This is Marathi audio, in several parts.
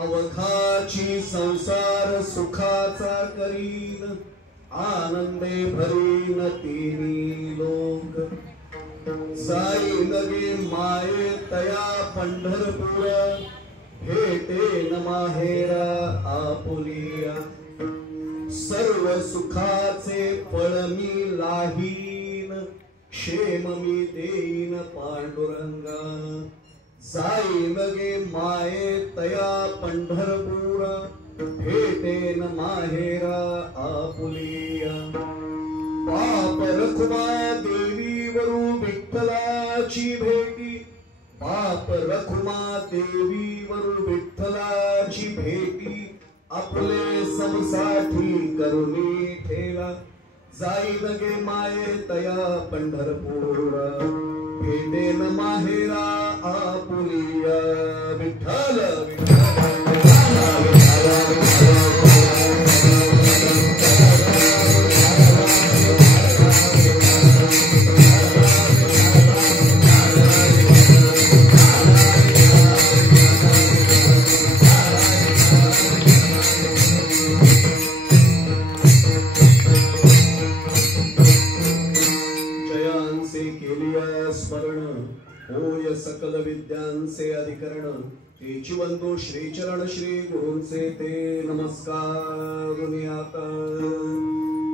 अवघाची संसार सुखाचा करीन, आनंदे भरीन तिनी लोक। जाईन गे माये तया पंढरपूर, भेटेन माहेरा आपुलिया। सर्व सुखाचे फळ मी लाहीन, क्षेम मी देईन पांडुरंगा। जाईन गे माये तया पंढरपूर, भेटेन माहेरा आपुलिया। पाप रखुमा देवीवरू विठ्ठलाची भेटी, पाप रखुमा देवीवरू विठ्ठलाची भेटी। आपले समसाठी करुणी ठेला, जाईन गे माये तया पंढरपूर, भेटेन माहेरा आपुलिया। विठ्ठल होय सकल विद्यांचे अधिकरण, तेची वंदो श्री चरण श्री गुरूंचे ते नमस्कार। दुनियाता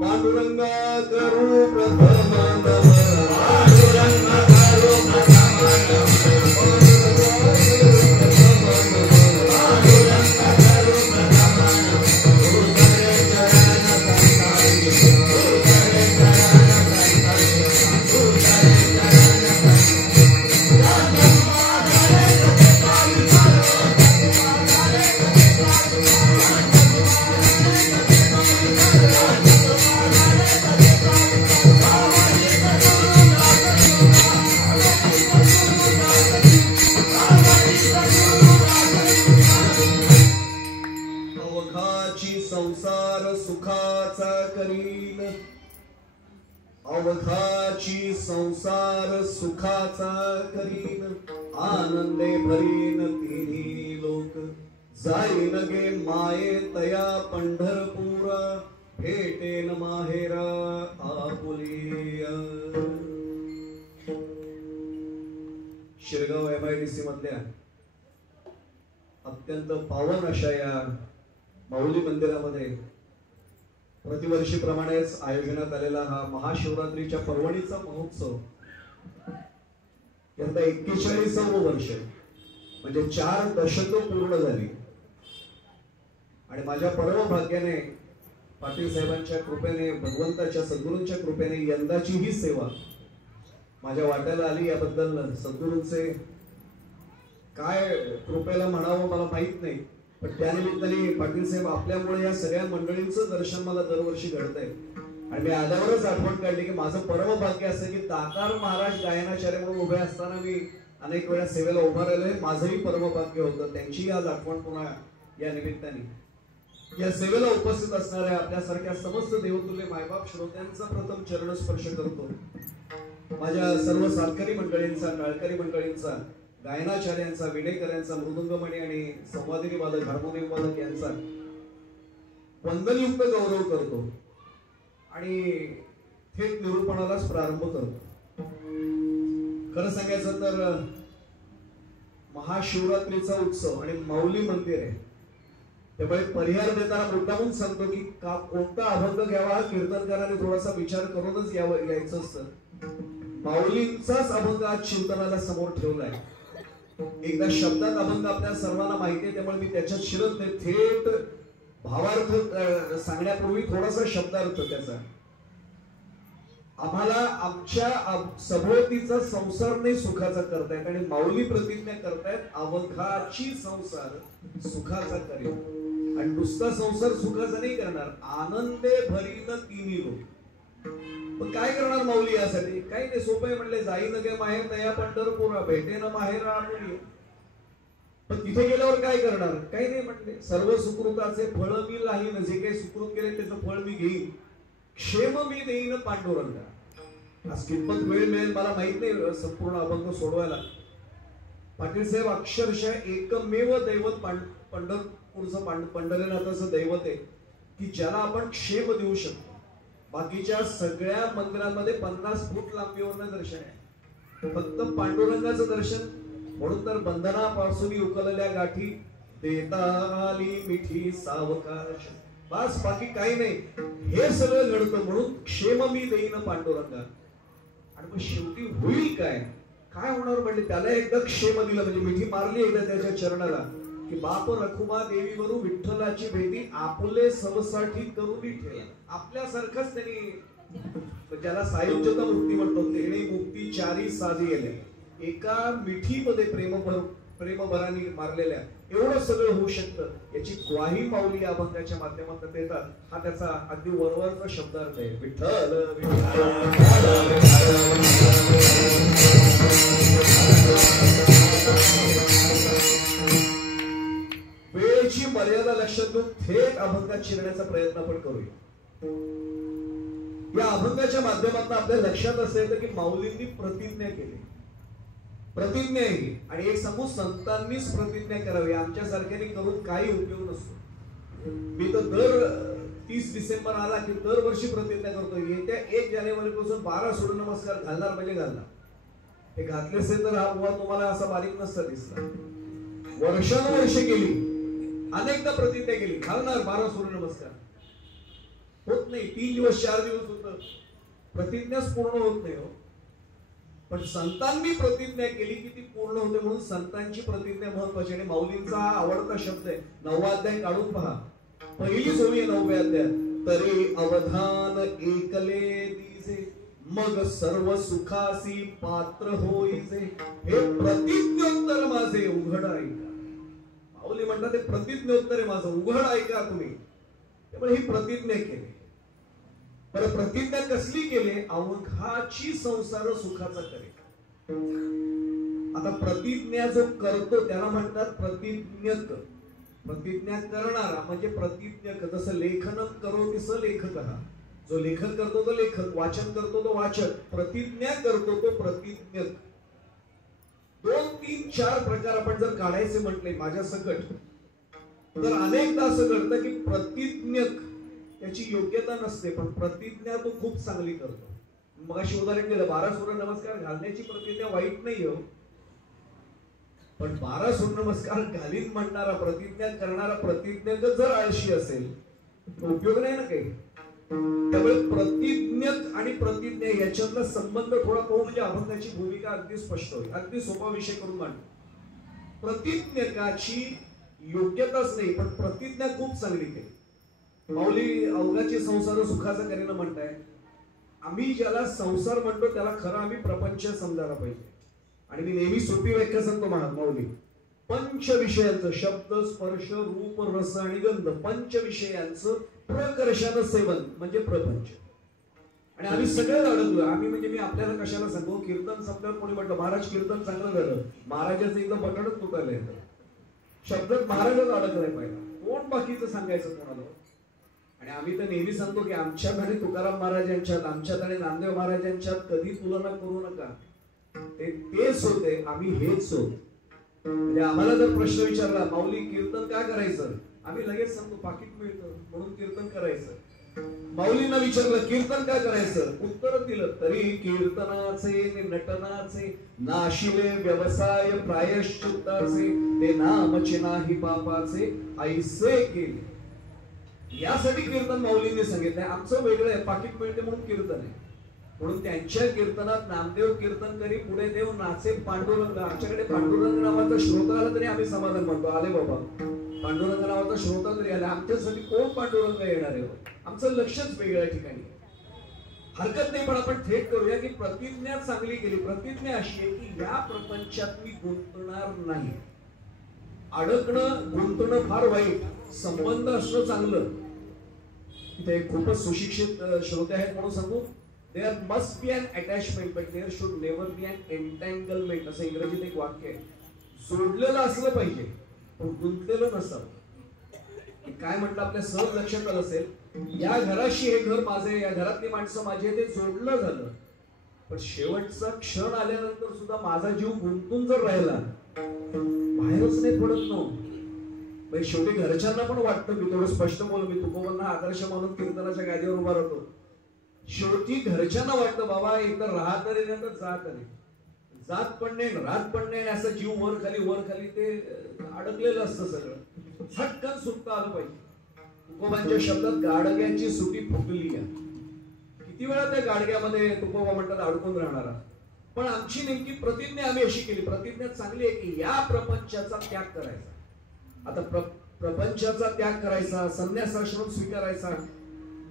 पांडुरंगा करू प्रथम नमः, पांडुरंगा करू प्रथम नमः। संसार सुखाचा करीन, अवघाची संसार सुखाचा करीन, आनंदे भरीन तिन्ही लोक। जाईन गे माये तया पंढरपूर भेटेन माहेरा आपुलिया. शिरगाव MIDC मधल्या अत्यंत पावन अशा या माऊली मंदिरामध्ये प्रतिवर्षीप्रमाणेच आयोजनात आलेला हा महाशिवरात्रीच्या पर्वणीचा महोत्सव यंदा 41वे वर्ष, म्हणजे 4 दशकं पूर्ण झाली. आणि माझ्या परम भाग्याने, पाटील साहेबांच्या कृपेने, भगवंताच्या सद्गुरूंच्या कृपेने यंदाची ही सेवा माझ्या वाट्याला आली. याबद्दल सद्गुरूंचे काय कृपेला म्हणावं मला माहित नाही, पण त्यानिमित्ताने पाटील साहेब आपल्यामुळे या सगळ्या मंडळींचं दर्शन मला दरवर्षी घडतंय. आणि मी आल्यावरच आठवण काढली की माझं परम भाग्य असं की दातार महाराज गायनाचार्य म्हणून उभे असताना मी अनेक वेळा सेवेला उभा राहिलोय. माझंही परम भाग्य होतं. त्यांची आज आठवण पुन्हा या निमित्ताने या सेवेला उपस्थित असणाऱ्या आपल्यासारख्या समस्त देवतुल्य मायबाप श्रोत्यांचा प्रथम चरणस्पर्श करतो. माझ्या सर्व सातकरी मंडळींचा, टाळकरी मंडळींचा, गायनाचार्यांचा, विणेकऱ्यांचा, मृदुंगमणी आणि संवादिनी वादक, हार्मोनियम वादक यांचा वंदनयुक्त गौरव करतो आणि थेट निरूपणालाच प्रारंभ करतो. खरं सांगायचं तर महाशिवरात्रीचा उत्सव आणि माऊली मंदिर आहे, त्यामुळे परिहार देताना मुद्दामून सांगतो की कोणता अभंग घ्यावा हा कीर्तनकाराने थोडासा विचार करूनच यायचं असतं. माऊलींचाच अभंग आज चिंतनाला समोर ठेवलाय. एकदा शब्दात अभंग आपल्या सर्वांना माहिती आहे, त्यामुळे मी त्याच्यात शिरत नाही. थेट भावार्थ सांगण्यापूर्वी थोडासा शब्दार्थ त्याचा. आम्हाला आमच्या सभोवतीचा संसार नाही सुखाचा करतायत आणि माऊली प्रतिज्ञा करतायत अवघाची संसार सुखाचा करेल. आणि नुसता संसार सुखाचा नाही करणार, आनंदे भरीन तिन्ही लोक. पण काय करणार माऊली यासाठी? काही नाही, सोपं आहे. म्हणले जाईन गे माहेर तया पंढरपुरा भेटेन माहेरा आपुलिया. पण तिथे गेल्यावर काय करणार? काही नाही म्हणले, सर्व सुकृताचे फळ मी लाहीन. जे काही सुकृत केले त्याचं फळ मी घेईन. क्षेम मी देईन पांडुरंगा. आज कितपत वेळ मिळेल मला माहित नाही संपूर्ण अभंग सोडवायला. पाटील साहेब अक्षरशः एकमेव दैवत पंढरपूरचं पंढरीनाथाचं दैवत आहे की ज्याला आपण क्षेम देऊ शकतो. बाकीच्या सगळ्या मंदिरांमध्ये 50 फूट लांबीवरनं दर्शन आहे, फक्त पांडुरंगाचं दर्शन. म्हणून तर बंधनापासून उकलल्या गाठी देता आली मिठी सावकाश. बस बाकी काही नाही, हे सगळं घडतं. म्हणून क्षेम मी देईन पांडुरंगा. आणि मग शेवटी होईल काय? काय होणार म्हणले, त्याला एकदा क्षेम दिलं म्हणजे मिठी मारली एकदा त्याच्या चरणाला की बाप रखुमा देवीवरू विठ्ठलाची भेटी आपुले सबसाठी करून ठेवा. आपल्यासारखंच त्यांनी, ज्याला सायुज्यता मुक्ती म्हणतो, तेणे मुक्ती चारी साधी येणे. एका मिठीमध्ये प्रेमभराने मारलेल्या एवढं सगळं होऊ शकतं याची ग्वाही माऊली या अभंगाच्या माध्यमातून देतात. हा त्याचा अगदी वरवरचा शब्दार्थ आहे. विठ्ठल वेळेची मर्यादा लक्षात घेऊन थेट अभंगात शिरण्याचा प्रयत्न आपण करूया. या अभंगाच्या माध्यमातून आपल्या लक्षात असं येतं की माऊलींनी प्रतिज्ञा केली. प्रतिज्ञा ही, आणि एक सांगू, संतांनीच प्रतिज्ञा करावी. आमच्या सारख्याने करून काही उपयोग नसतो. मी तर दर 30 डिसेंबर आला की दरवर्षी प्रतिज्ञा करतो, येत्या 1 जानेवारीपासून 12 सूर्यनमस्कार घालणार म्हणजे घालणार. हे घातले असेल तर हा बुवा तुम्हाला असा बारीक नसता दिसला. वर्षानुवर्षे गेली, अनेकदा प्रतिज्ञा केली, घालणार 12 सूर्यनमस्कार. होत नाही. 3 दिवस 4 दिवस होत, प्रतिज्ञाच पूर्ण होत नाही हो. पण संतांनी प्रतिज्ञा केली की ती पूर्ण होते. म्हणून संतांची प्रतिज्ञा महत्वाची. आणि माऊलींचा हा आवडता शब्द आहे. 9वा अध्याय काढून पहा, पहिलीच ओवी आहे 9व्या अध्यायात. तरी अवधान एकले दिसे मग सर्व सुखासी पात्र होईचे. हे प्रतिज्ञोत्तर माझे उघड ऐका. माऊली म्हणतात ते प्रतिज्ञोत्तर आहे माझं, उघड ऐका तुम्ही. त्यामुळे ही प्रतिज्ञा केली. पर प्रतिज्ञा कसली केली? अवघाची संसार सुखाचा करे. आता प्रतिज्ञा जो करतो त्याला म्हणतात प्रतिज्ञक. प्रतिज्ञा करणारा म्हणजे प्रतिज्ञक. जसं लेखनम करोति स लेखकः. जो लेखन करतो तो लेखक, वाचन करतो तो वाचक, प्रतिज्ञा करतो तो प्रतिज्ञक. 2, 3, 4 प्रकार आपण जर काढायचे म्हटले माझ्या सकट तर अनेकदा असं घडतं की प्रतिज्ञक त्याची योग्यता नसते, पण प्रतिज्ञा तो खूप चांगली करतो. मग अशी उदाहरण दिलं, 12 सूर्यनमस्कार घालण्याची प्रतिज्ञा वाईट नाही हो, पण 12 सूर्यनमस्कार घालीन म्हणणारा, प्रतिज्ञा करणारा प्रतिज्ञक जर आळशी असेल तो उपयोग नाही ना काही. त्यामुळे प्रतिज्ञक आणि प्रतिज्ञा याच्यातला संबंध थोडा पाहू म्हणजे अभंगाची भूमिका अगदी स्पष्ट होईल. अगदी सोपा विषय करून मांडतो. प्रतिज्ञकाची योग्यताच नाही, पण प्रतिज्ञा खूप चांगली केली. माऊली अवघाची संसार सुखाचा करेन म्हणताय. आम्ही ज्याला संसार म्हणतो त्याला खरं आम्ही प्रपंच समजायला पाहिजे. आणि मी नेहमी सोपी व्याख्या सांगतो माऊली, पंच विषयांचं, शब्द स्पर्श रूप रस आणि गंध, पंच विषयांचं प्रकर्षानं सेवन म्हणजे प्रपंच. आणि आम्ही सगळे अडकलो. आम्ही म्हणजे मी आपल्याला कशाला सांगू, कीर्तन संपल्यावर कोणी म्हटलं महाराज कीर्तन चांगलं झालं, महाराजाचं एकदा बटणच तुटायला येतं. शब्दात महाराजच अडकलाय पहिला, कोण बाकीचं सांगायचं कोणाला. आणि आम्ही तर नेहमी सांगतो की आमच्यात आणि तुकाराम महाराजांच्यात, आमच्यात आणि नामदेव महाराजांच्यात कधी तुलना करू नका. ते तेच होते, आम्ही हेच होत. म्हणजे आम्हाला जर प्रश्न विचारला माऊली कीर्तन काय करायचं, आम्ही लगेच सांगतो पाकिट मिळतं म्हणून कीर्तन करायचं. माऊलींना विचारलं कीर्तन काय करायचं, उत्तर दिलं तरी कीर्तनाचे नटनाचे नाशिले व्यवसाय प्रायश्चित्ताचे, ते नामचे नाही पापाचे ऐसे केले. यासाठी कीर्तन माऊलींनी सांगितलंय. आमचं वेगळं आहे, पाकिट मिळते म्हणून कीर्तन आहे. म्हणून त्यांच्या कीर्तनात नामदेव कीर्तन करी पुढे देव नाचे पांडुरंग. आमच्याकडे पांडुरंग नावाचा श्रोता आला तरी आम्ही समाधान म्हणतो, आले बाबा पांडुरंग नावाचा श्रोता तरी आला. आमच्यासाठी कोण पांडुरंग येणार आहे, आमचं लक्षच वेगळ्या ठिकाणी. हरकत नाही, पण आपण थेट करूया की प्रतिज्ञा चांगली केली. प्रतिज्ञा अशी आहे की या प्रपंचात मी गुंतणार नाही. अडकणं गुंतणं फार वाईट, संबंध असणं चांगलं. इथे खूपच सुशिक्षित श्रोते आहेत म्हणून सांगू, there must be an attachment but there should never be an entanglement, असं इंग्रजीत एक वाक्य आहे. जोडलेलं असलं पाहिजे पण गुंतलेलं नसावं. काय म्हटलं आपल्या सहज लक्षात आलं असेल, या घराशी हे घर माझे, या घरातली माणसं माझी, ते जोडलं झालं. पण शेवटचा क्षण आल्यानंतर सुद्धा माझा जीव गुंतून जर राहिला, बाहेरच नाही पडत नव्हतं. शेवटी घरच्यांना पण वाटतं, मी थोडं स्पष्ट बोलू, मी तुकोबांना आदर्श मानून कीर्तनाच्या गादीवर उभा राहतो. शेवटी घरच्यांना वाटतं बाबा एकदा राहत तरी नाही तर जा तरी, जात पण नाही राहत पण नाही, असं जीव वर खाली ते अडकलेलं असतं सगळं. झटकन सुटता आलं पाहिजे. तुकोबांच्या शब्दात गाडग्यांची सुटी फुटली आहे. किती वेळा त्या गाडग्यामध्ये तुकोबा म्हणतात अडकून राहणारा. पण आमची नेमकी प्रतिज्ञा आम्ही अशी केली, प्रतिज्ञा चांगली आहे की या प्रपंचाचा त्याग करायचा. आता प्रपंचाचा त्याग करायचा, संन्यासाश्रम स्वीकारायचा,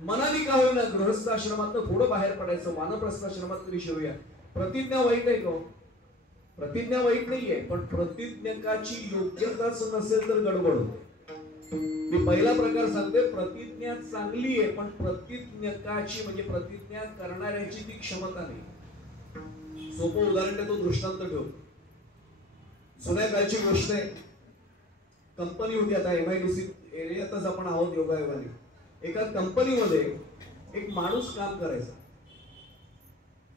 मनाली का होईना गृहस्थ आश्रमात थोडं बाहेर पडायचं, वानप्रस्थ आश्रमात तरी शिरूया. प्रतिज्ञा वाईट आहे का? प्रतिज्ञा वाईट नाहीये, पण प्रतिज्ञकाची योग्यताच नसेल तर गडबड होते. मी पहिला प्रकार सांगते, प्रतिज्ञा चांगली आहे पण प्रतिज्ञकाची म्हणजे प्रतिज्ञा करणाऱ्याची ती क्षमता नाही. सोपं उदाहरण देतो, दृष्टांत ठेवतो. जुन्या काळची गोष्ट आहे. कंपनी होती, आता MIDC एरियातच आपण आहोत योगायोगाने. एका कंपनीमध्ये एक माणूस काम करायचा.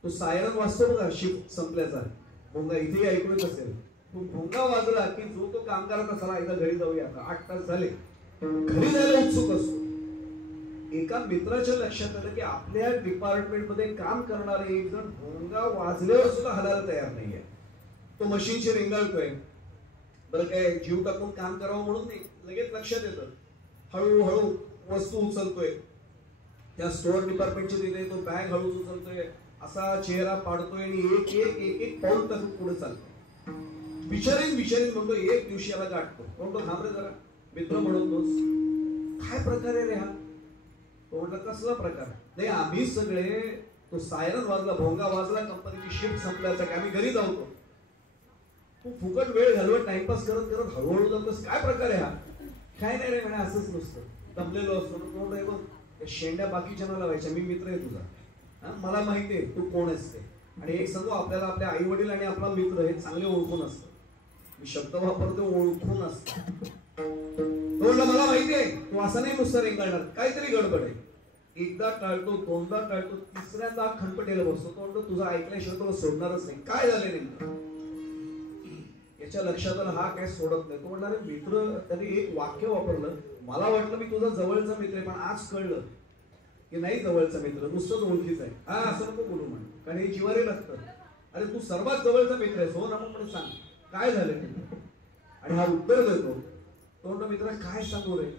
तो सायरन वाजतो बघा शिफ्ट संपल्याचा, भोंगा इथेही ऐकूच असेल. तो भोंगा वाजला की जो तो कामगार आता चला एकदा घरी जाऊया, आता 8 तास झाले, घरी जायला उत्सुक असतो. एका मित्राच्या लक्षात आलं की आपल्या डिपार्टमेंट मध्ये काम करणारे एक जण भोंगा वाजल्यावर सुद्धा हलायला तयार नाहीये. तो मशीनशी रिंगाळतोय. बरं काय जीव टाकून काम करावं म्हणून नाही, लगेच लक्षात येतं. हळूहळू वस्तू उचलतोय, त्या स्टोअर डिपार्टमेंटची तिथे तो बॅग हळूच उचलतोय, असा चेहरा पाडतोय आणि एक एक एक एक पाऊल टाकून पुढे चालतो. विचारीन म्हणतो, एक दिवशी याला गाठतो. म्हणतो थांब रे जरा, मित्र म्हणतोस, काय प्रकार आहे रे हा? तो म्हटलं कसला प्रकार? नाही आम्ही सगळे, तो सायरन वाजला, भोंगा वाजला, कंपनीची शिफ्ट संपल्याचा की आम्ही घरी जाऊतो. तू फुकट वेळ घालवत टाइमपास करत करत हळूहळू जातोस, काय प्रकार आहे हा? काय नाही रे म्हणे, असंच नसतं, दमलेलो असतो. शेंड्या बाकीच्या लावायच्या, मी मित्र आहे तुझा, मला माहिती आहे तू कोण असते. आणि एक सांगू, आपल्याला आपल्या आई वडील आणि आपला मित्र हे चांगले ओळखून असतं. मी शब्द वापरतो, ओळखून असतं. तो म्हटलं मला माहिती आहे तू असं नाही नुसतं रेंगाळणार, काहीतरी गडबड आहे. एकदा टाळतो, दोनदा टाळतो, तिसऱ्यांदा खंडपटेला बसतो. तो म्हणतो तुझा ऐकल्याशिवाय तुला सोडणारच नाही. काय झाले नेमकं? या त्याच्या लक्षात आलं हा काय सोडत नाही. तो म्हणला अरे मित्र, त्याने एक वाक्य वापरलं, मला वाटलं मी तुझा जवळचा मित्र आहे, पण आज कळलं की नाही जवळचा मित्र, नुसतंच ओळखीच आहे. हा असं नको बोलू म्हण, कारण हे जिवारी लागतं. अरे तू सर्वात जवळचा मित्र आहेस, हो ना, मग पण सांग काय झालं. आणि हा उत्तर देतो, तो म्हणतो मित्र काय सांगू रे,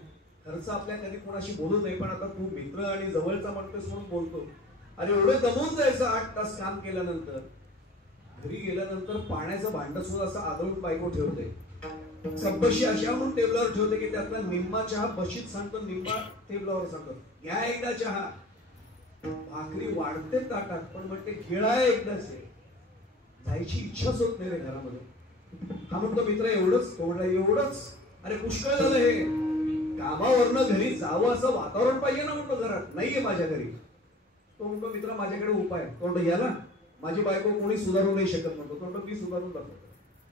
खर्च आपल्या कधी कोणाशी बोलू नाही, पण आता तू मित्र आणि जवळचा म्हणतोस म्हणून बोलतो. अरे एवढं दमून जायचं 8 तास काम केल्यानंतर, घरी गेल्यानंतर पाण्याचं भांड सुद्धा असं आदळून बायको ठेवते, बशी अशा म्हणून टेबलावर ठेवते की त्यातला निम्मा चहा बशीत सांगतो, निम्मा टेबलावर सांगतो, घ्या एकदा चहा. भाकरी वाढते ताटात, पण म्हणते खेळाय एकदाच आहे, जायची इच्छाच होत नाही रे घरामध्ये. हा म्हणतो मित्र एवढंच, तोडला एवढंच, अरे पुष्कळ झालं हे, कामावरनं घरी जावं असं वातावरण पाहिजे ना म्हणतो घरात, नाहीये माझ्या घरी. तो म्हणतो मित्र माझ्याकडे उपाय. तो म्हणतो याला, माझी बायको कोणी सुधारू नाही शकत म्हणतो. तो म्हणतो मी सुधारून जातो.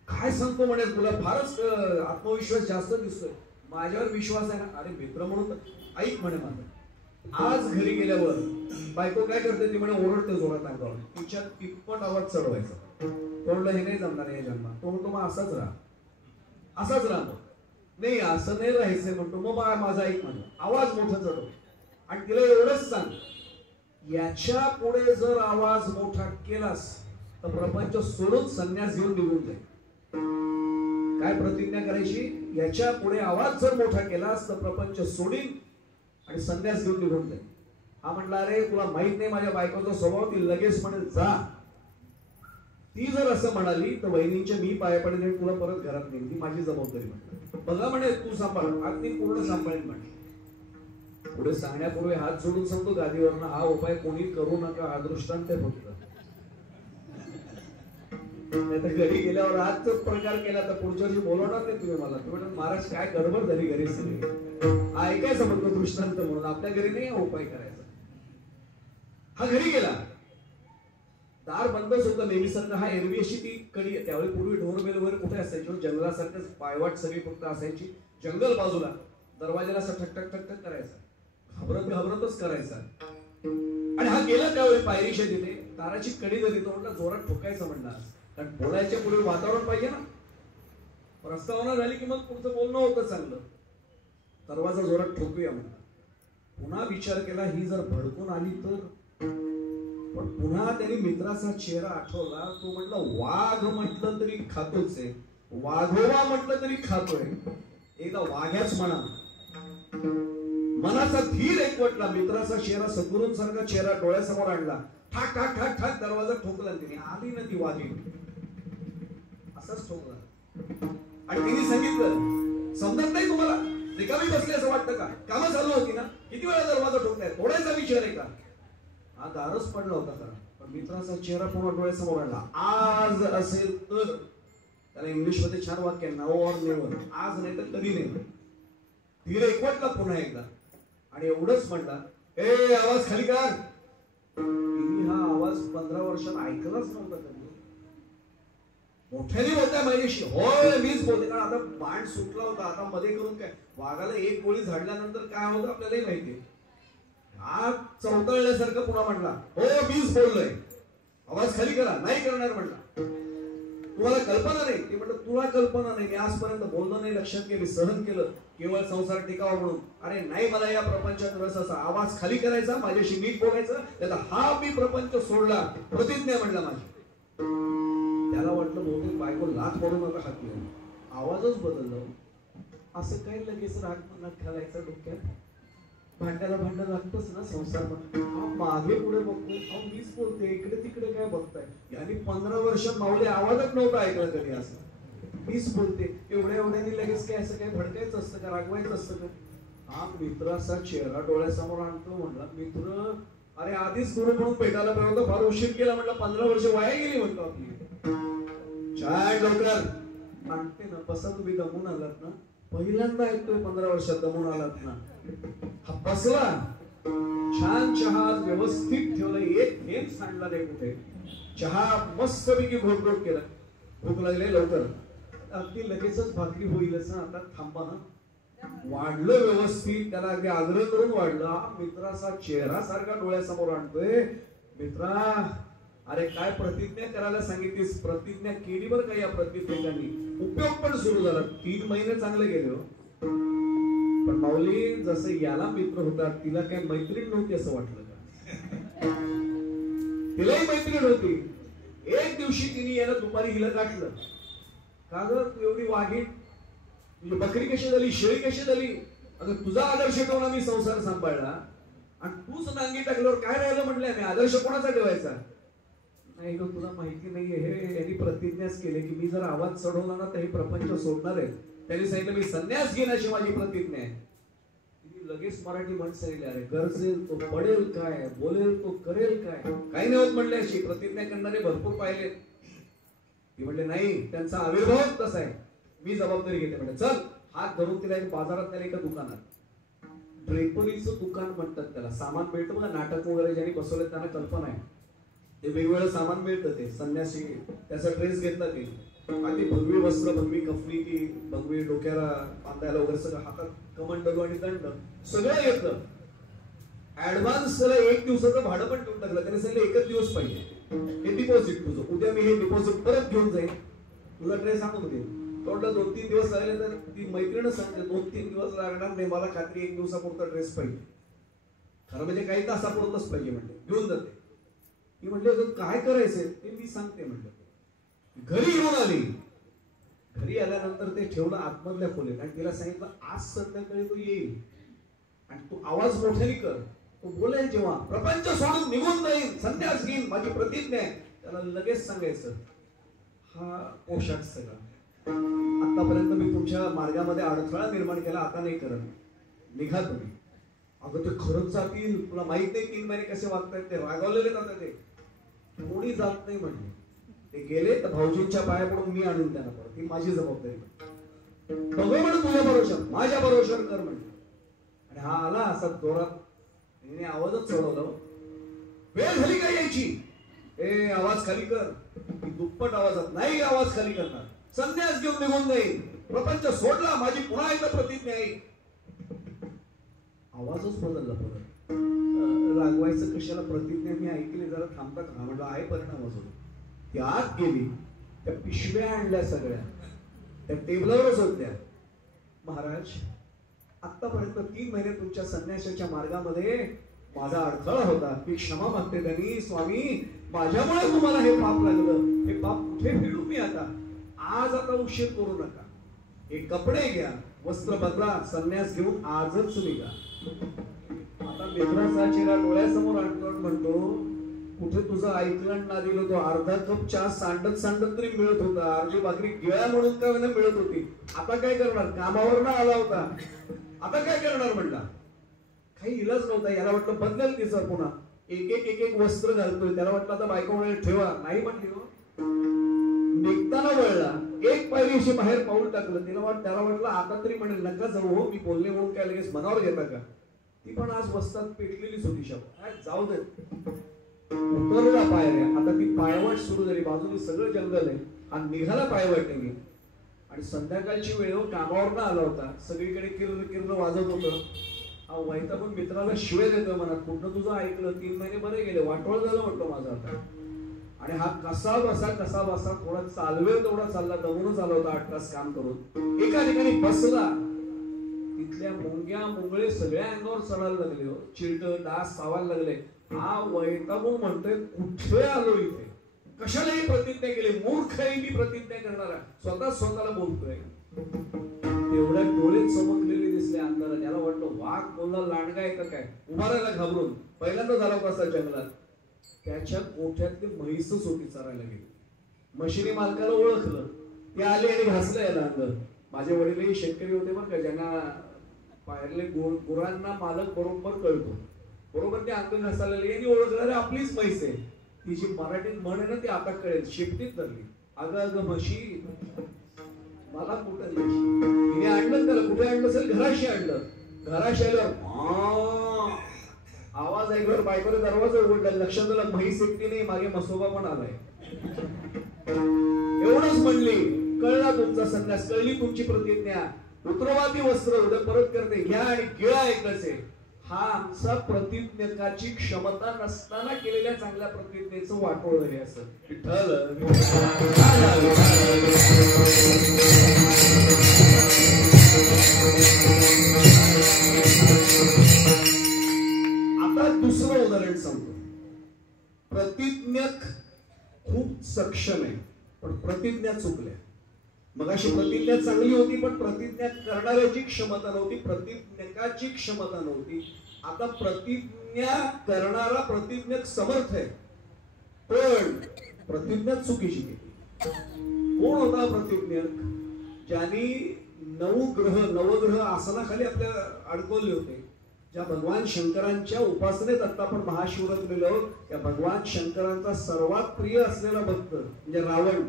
काय सांगतो म्हणे, तुला फारच आत्मविश्वास जास्त दिसतोय, माझ्यावर विश्वास आहे ना. अरे मित्र म्हणून ऐक म्हणे माझं, आज घरी गेल्यावर बायको काय करते ती म्हणे ओरडते जोरात अंगावर, तिच्या तिप्पट आवाज चढवायचा. तो म्हणलं हे नाही जमणार या जन्मात. तो म्हणतो मग असाच राहा, असाच राहा. नाही असं नाही राहायचंय म्हणतो. मग माझा ऐक म्हणतो, आवाज मोठा चढव आणि तिला एवढंच सांग, याच्या पुढे जर आवाज मोठा केलास तर प्रपंच सोडून संन्यास घेऊन निघून जाईल. काय प्रतिज्ञा करायची, याच्या पुढे आवाज जर मोठा केलास तर प्रपंच सोडीन आणि संन्यास घेऊन निघून जाईल. हा म्हटला अरे तुला माहित नाही माझ्या बायकोचा स्वभाव, ती लगेच म्हणेल जा. ती जर असं म्हणाली तर वहिनींच्या मी पाया पडेल, तुला परत घरात नेईल, ती माझी जबाबदारी. म्हटलं बघा म्हणे तू सांभाळ, आज ती पूर्ण सांभाळेल म्हणे. पुढे सांगण्यापूर्वी हात जोडून सांगतो गादीवरनं, हा उपाय कोणी करू नका, हा दृष्टांत आहे फक्त. घरी गेल्यावर आजच प्रकार केला तर पुढच्या वर्षी बोलवणार नाही तुम्ही मला. तुम्ही महाराज काय गडबड झाली घरी सगळी, ऐकायचं म्हणतो दृष्टांत म्हणून, आपल्या घरी नाही हा उपाय करायचा. हा घरी गेला, दार बंदच होतं नेहमीसारखं. हा एरवी अशी ती कडी, त्यावेळी पूर्वी ढोरबेल वगैरे कुठे असायची, जंगलासारखं पायवाट सगळी फक्त असायची, जंगल बाजूला, दरवाजाला असं ठक ठक ठक ठक करायचा, घाबरतच करायचा. आणि हा गेला त्यावेळी पायरीच्या तिथे, दाराची कडी झाली, तो म्हणला जोरात ठोकायचं म्हणला, कारण बोलायच्या पूर्वी वातावरण पाहिजे ना. प्रस्तावना झाली की मग पुढचं बोलणं होतं चांगलं. दरवाजा जोरात ठोकूया म्हणला. पुन्हा विचार केला ही जर भडकून आली तर, पण पुन्हा त्यांनी मित्राचा चेहरा आठवला. तो म्हटला वाघ म्हटलं तरी खातोच आहे, वाघोबा म्हटलं तरी खातोय, एकदा वाघ्याच म्हणा. मनाचा धीर एकवटला, मित्राचा चेहरा सद्गुरूंसारखा चेहरा डोळ्यासमोर आणला, ठाक ठाक ठाक ठाक दरवाजा ठोकला. तिने आली ना ती वाघी, असंच ठोकला. आणि तिने सांगितलं समजत नाही तुम्हाला, रिकामी बसली असं वाटतं का, कामं चालू होती ना, किती वेळा दरवाजा ठोकलाय, थोड्याचा विचार आहे का. हा दारच पडला होता खरा, पण मित्राचा चेहरा पूर्ण डोळ्यासमोर आणला. आज असेल तर, त्याला इंग्लिश मध्ये छान वाक्य, नाव ऑर नेव्हर, आज नाही तर कधी नाही. धीर एकवटला पुन्हा एकदा आणि एवढंच म्हणला, ए आवाज खाली कर. तिने हा आवाज 15 वर्षात ऐकलाच नव्हता कधी. मोठ्याने बोलताय माझ्याशी, होय मीच बोलते, कारण आता बाण सुटला होता. आता मध्ये करून काय, वाघाला एक गोळी झाडल्यानंतर काय होतं आपल्यालाही माहितीये. हा चवतळल्यासारखं पुन्हा म्हणला, हो मीच बोललोय, आवाज खाली करा. नाही करणार म्हणला. तुम्हाला कल्पना नाही. ते म्हणलं तुला कल्पना नाही, मी आजपर्यंत बोललो नाही, लक्षात घे, मी सहन केलं केवळ संसार टिकावा म्हणून. अरे नाही, मला या प्रपंचात रस असा, आवाज खाली करायचा, माझ्याशी नीट बोलायचं, त्याचा हा मी प्रपंच सोडला, प्रतिज्ञा म्हणला माझी. त्याला वाटलं बहुतेक बायको लाथ पडून आता हात घेऊन, आवाजच बदललं. असं काही लगेच राग मनात घालायचं डोक्यात, भांड्याला भांडं लागतच ना संसार. मागे पुढे बघतोय, मीच बोलते, इकडे तिकडे काय बघताय. यांनी 15 वर्षात माऊली आवाजच नव्हता ऐकला कधी असं, मीच बोलते. एवढ्याने लगेच काय असं काय भडकायचं असतं का, रागवायचं असतं का. हा मित्राचा चेहरा डोळ्यासमोर आणतो. म्हणला मित्र, अरे आधीच गुरु म्हणून भेटायला पाहिजे होतं, फार उशीर केला म्हटलं, 15 वर्ष वाया गेली म्हणतो आपली. छान डोक्यात आणते ना, बसा तुम्ही दमून आलात ना, पहिल्यांदा ऐकतोय 15 वर्षात दमून आलात ना. हा बसला, छान चहा व्यवस्थित ठेवला, एक थेंब सांडला नाही कुठे. चहा मस्तपैकी घोटघोट केला. भूक लागली लवकर, अगदी लगेचच भाकरी होईलच ना, आता थांबा ना. वाढलं व्यवस्थित, त्याला अगदी आग्रह करून वाढलं. मित्राचा चेहरा सारखा डोळ्यासमोर आणतोय. मित्रा अरे काय प्रतिज्ञा करायला सांगितलीस, प्रतिज्ञा केली बरं का या प्रतिज्ञांनी, उपयोग पण सुरू झाला. 3 महिने चांगले गेले हो. पण माऊली जसं याला मित्र होता तिला काय मैत्रीण नव्हती असं वाटलं का? तिलाही मैत्रीण होती. एक दिवशी तिने याला दुपारी हिला गाठलं, का ग तू एवढी वाघीण, तुझी बकरी कशी झाली, शेळी कशी झाली, अगं तुझा आदर्श ठेवून मी संसार सांभाळला आणि तूच नांगी टाकल्यावर काय राहिलं म्हटलंय, मी आदर्श कोणाचा ठेवायचा? नाही ग तुला माहिती नाहीये, हे यांनी प्रतिज्ञाच केली की मी जर आवाज चढवला ना तर हे प्रपंच सोडणार आहे. त्यांनी सांगितलं मी संन्यास घेईन अशी माझी प्रतिज्ञा आहे. तिने लगेच मराठी म्हण सांगितली, अरे गरजेल तो पडेल काय, बोलेल तो करेल काय, काही नाही होत म्हणले. अशी प्रतिज्ञा करणारे भरपूर पाहिले. ती म्हणले नाही, त्यांचा आविर्भाव तसा आहे, मी जबाबदारी घेते. म्हणजे चल, हात धरून तिला एक बाजारात त्याला एका दुकानात, ड्रेपरीचं दुकान म्हणतात त्याला, सामान मिळतं बघा, नाटक वगैरे ज्यांनी बसवले त्यांना कल्पना आहे. ते वेगवेगळं सामान मिळतं, ते संन्यासी त्याचा ड्रेस घेतला, ते अगदी भगवी वस्त्र, भगवी कफनी, ती भगवी डोक्याला बांधायला वगैरे सगळं, हातात कमंडलू आणि दंड सगळं येतं. ऍडव्हान्स त्याला 1 दिवसाचं भाडं पण ठेवून टाकलं. त्याने सांगितलं 1च दिवस पाहिजे, हे डिपॉझिट तुझं, उद्या मी हे डिपॉझिट परत घेऊन जाईन, तुझा ड्रेस आणून दे. टोटल 2-3 दिवस लागले. तर ती मैत्रीण सांगते 2-3 दिवस लागणार नाही, मला खात्री 1 दिवसापुरता ड्रेस पाहिजे, खरं म्हणजे काही तासापुरतच पाहिजे. म्हणजे घेऊन जाते. ती म्हटली काय करायचंय ते मी सांगते म्हटलं. घरी येऊन आली. घरी आल्यानंतर ते ठेवलं आतमधल्या खोलीत आणि तिला सांगितलं आज संध्याकाळी तो येईल आणि तू आवाज मोठ्याने कर, तो बोलेल जेव्हा प्रपंच सोडून निघून जाईल, संन्यास घेईन, माझी प्रतिज्ञा आहे. त्याला लगेच सांगायचं हा पोशाख सगळा, आतापर्यंत मी तुमच्या मार्गामध्ये अडथळा निर्माण केला, आता नाही करत, निघा तुम्ही. अगं ते खरंच जातील, तुला माहित नाही 3 महिने कसे वागतायत, ते रागावलेले जातात, ते कोणी जात नाही म्हणले. ते गेले तर भाऊजींच्या पाया पडून मी आणून त्यांना परत, ही माझी जबाबदारी. बघू म्हणून तुझ्या भरोशावर, माझ्या भरोशावर कर म्हणले. आणि हा आला असा जोरात, तिने आवाजच चढवला, वेळ झाली का यायची, ए आवाज खाली कर. दुप्पट आवाजात, नाही आवाज खाली करणार, संन्यास घेऊन निघून जाईल, प्रपंच सोडला, माझी पुन्हा एकदा प्रतिज्ञा आहे. आवाजच बदलला परत. रागवायचं कशाला, प्रतिज्ञा मी ऐकली, जरा थांबता का म्हटलं, आहे परिणाम होतो. ती आत गेली, त्या पिशव्या आणल्या सगळ्या, त्या टेबलावरच होत्या. महाराज आतापर्यंत 3 महिने तुमच्या संन्यासाच्या मार्गामध्ये माझा अडथळा होता, मी क्षमा मागते त्यांनी. स्वामी माझ्यामुळे तुम्हाला हे पाप लागलं, हे पाप कुठे फेडू मी आता, आज आता उशीर करू नका, हे कपडे घ्या, वस्त्र बदला, संन्यास घेऊन आजच निघा. आता मित्राचा चेहरा डोळ्यासमोर आणतो, म्हणतो कुठे तुझं ऐकलं ना दिलं, तो अर्धा कप चहा सांडत सांडत तरी मिळत होता, अर्धी भाकरी गिळ्या म्हणून का मिळत होती. आता काय करणार, कामावर ना आला होता, आता काय करणार म्हणला. काही इलाज नव्हता. याला वाटलं बदलेल की सर, पुन्हा एक एक वस्त्र घालतोय, त्याला वाटलं आता बायको म्हणे ठेवा, नाही म्हटली हो. निघताना वळला, एक पायरीशी बाहेर पाऊल टाकलं, त्याला वाटलं आता तरी म्हणेल नका जाऊ हो, मी बोलले म्हणून काय लगेच मनावर घेता का. ती पण आज वस्तात पेटलेलीच होती. शब्द जाऊ दे, उतरला पायऱ्या. आता ती पायवाट सुरू झाली, बाजूने सगळं जंगल आहे आणि निघाला पायवाटेने. आणि संध्याकाळची वेळ कामावर ना आला होता, सगळीकडे किरण किरण वाजत होतं. हा वैतागून मित्राला शिवे देतो मनात, कुठं तुझं ऐकलं, 3 महिने बरे गेले, वाटोळ झालं म्हणतो माझं आता. आणि हा कसा बसा थोडा चालवेल तेवढा चालला, दमूनच आला होता 8 तास काम करून. एका ठिकाणी बसला, तिथल्या मुंग्या मुंगळे सगळ्या अंगावर चढायला लागले, चिरट डास चावायला लागले. हा वैतागून म्हणतोय कुठे आलो इथे, कशाला ही प्रतिज्ञा केली, मूर्ख आहे मी प्रतिज्ञा करणारा, स्वतःला बोलतोय. तेवढ्या डोळे चमकलेले दिसले अंधारात. याला वाटलं वाघ बोलला लांडगा आहे का काय, उभारायला घाबरून. पहिल्यांदा झाला कसा जंगलात, त्याच्या गोठ्यातली म्हैसच होती चरायला गेली. म्हशीने मालकाला ओळखलं, ते आले आणि घासलं याला अंगावर. माझे वडीलही शेतकरी होते बरं का, ज्यांना पायरले गुरांना मालक बरोबर कळतो, बरोबर ते अंग घासायला यांनी ओळखणारे आपलीच म्हैस आहे. ती जी मराठीत म्हण आहे ना ती आता कळेल, शेपटीत धरली. अगं म्हशी, मला कुठं तिने आणलं, त्याला कुठे आणलं असेल, घराशी आणलं. घराशी आल्यावर आवाज ऐकल्यावर बायकोने दरवाजा उघडला, लक्षात आलं म्हैस एकटी नाही, मागे मसोबा पण आलाय. एवढंच म्हणली, कळला तुमचा संन्यास, कळली तुमची प्रतिज्ञा, उतरवा ती वस्त्र, उद्या परत करते, घ्या आणि गिळा एकच आहे. हा आमचा प्रतिज्ञकाची क्षमता नसताना केलेल्या चांगल्या प्रतिज्ञेचं वाटोळ हे असं. विठ्ठल आता दुसरं उदाहरण सांगतो. प्रतिज्ञक खूप सक्षम आहे पण प्रतिज्ञा चुकल्या. मगाशी प्रतिज्ञा चांगली होती पण प्रतिज्ञा करणाऱ्याची क्षमता नव्हती, प्रतिज्ञकाची क्षमता नव्हती. आता प्रतिज्ञा करणारा प्रतिज्ञक समर्थ आहे पण प्रतिज्ञा चुकीची केली. कोण होता प्रतिज्ञक? ज्यांनी नवग्रह आसनाखाली आपल्या अडकवले होते. ज्या भगवान शंकरांच्या उपासनेत आता आपण महाशिवरात्रीला आहोत, त्या भगवान शंकरांचा सर्वात प्रिय असलेला भक्त म्हणजे रावण.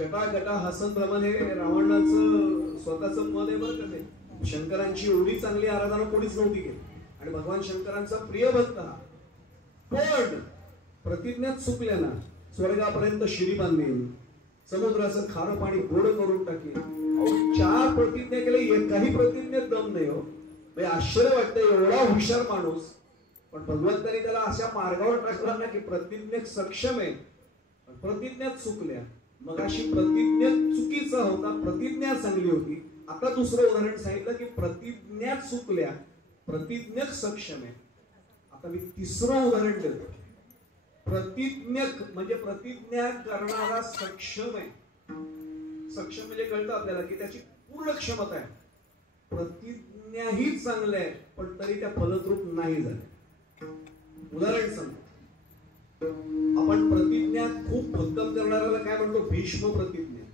गटा हसन भ्रमण हे रावणाचं स्वतःचं मत आहे बरं का. ते शंकरांची एवढी चांगली आराधना कोणीच नव्हती केली आणि भगवान शंकरांचा प्रिय भक्त हा. पण प्रतिज्ञात चुकल्या ना, स्वर्गापर्यंत शिडी बांधेल, समुद्राचं खारं पाणी गोड करून टाकेल. 4 प्रतिज्ञा केल्या, एकाही प्रतिज्ञेत दम नाही हो. आश्चर्य वाटतं, एवढा हुशार माणूस पण भगवंतांनी त्याला अशा मार्गावर टाकला ना की प्रतिज्ञेत सक्षम आहे पण प्रतिज्ञात चुकल्या. मग अशी प्रतिज्ञा चुकीचा होता, प्रतिज्ञा चांगली होती. आता दुसरं उदाहरण सांगितलं की प्रतिज्ञा चुकल्या, प्रतिज्ञक सक्षम आहे. आता मी तिसरं उदाहरण देतो. प्रतिज्ञक म्हणजे प्रतिज्ञा करणारा सक्षम आहे. सक्षम म्हणजे कळतं आपल्याला की त्याची पूर्ण क्षमता आहे. प्रतिज्ञाही चांगल्या आहे पण तरी त्या फलद्रूप नाही झाल्या. उदाहरण सांगतो. आपण प्रतिज्ञा खूप भक्कम करणाऱ्याला काय म्हणतो? भीष्म प्रतिज्ञा.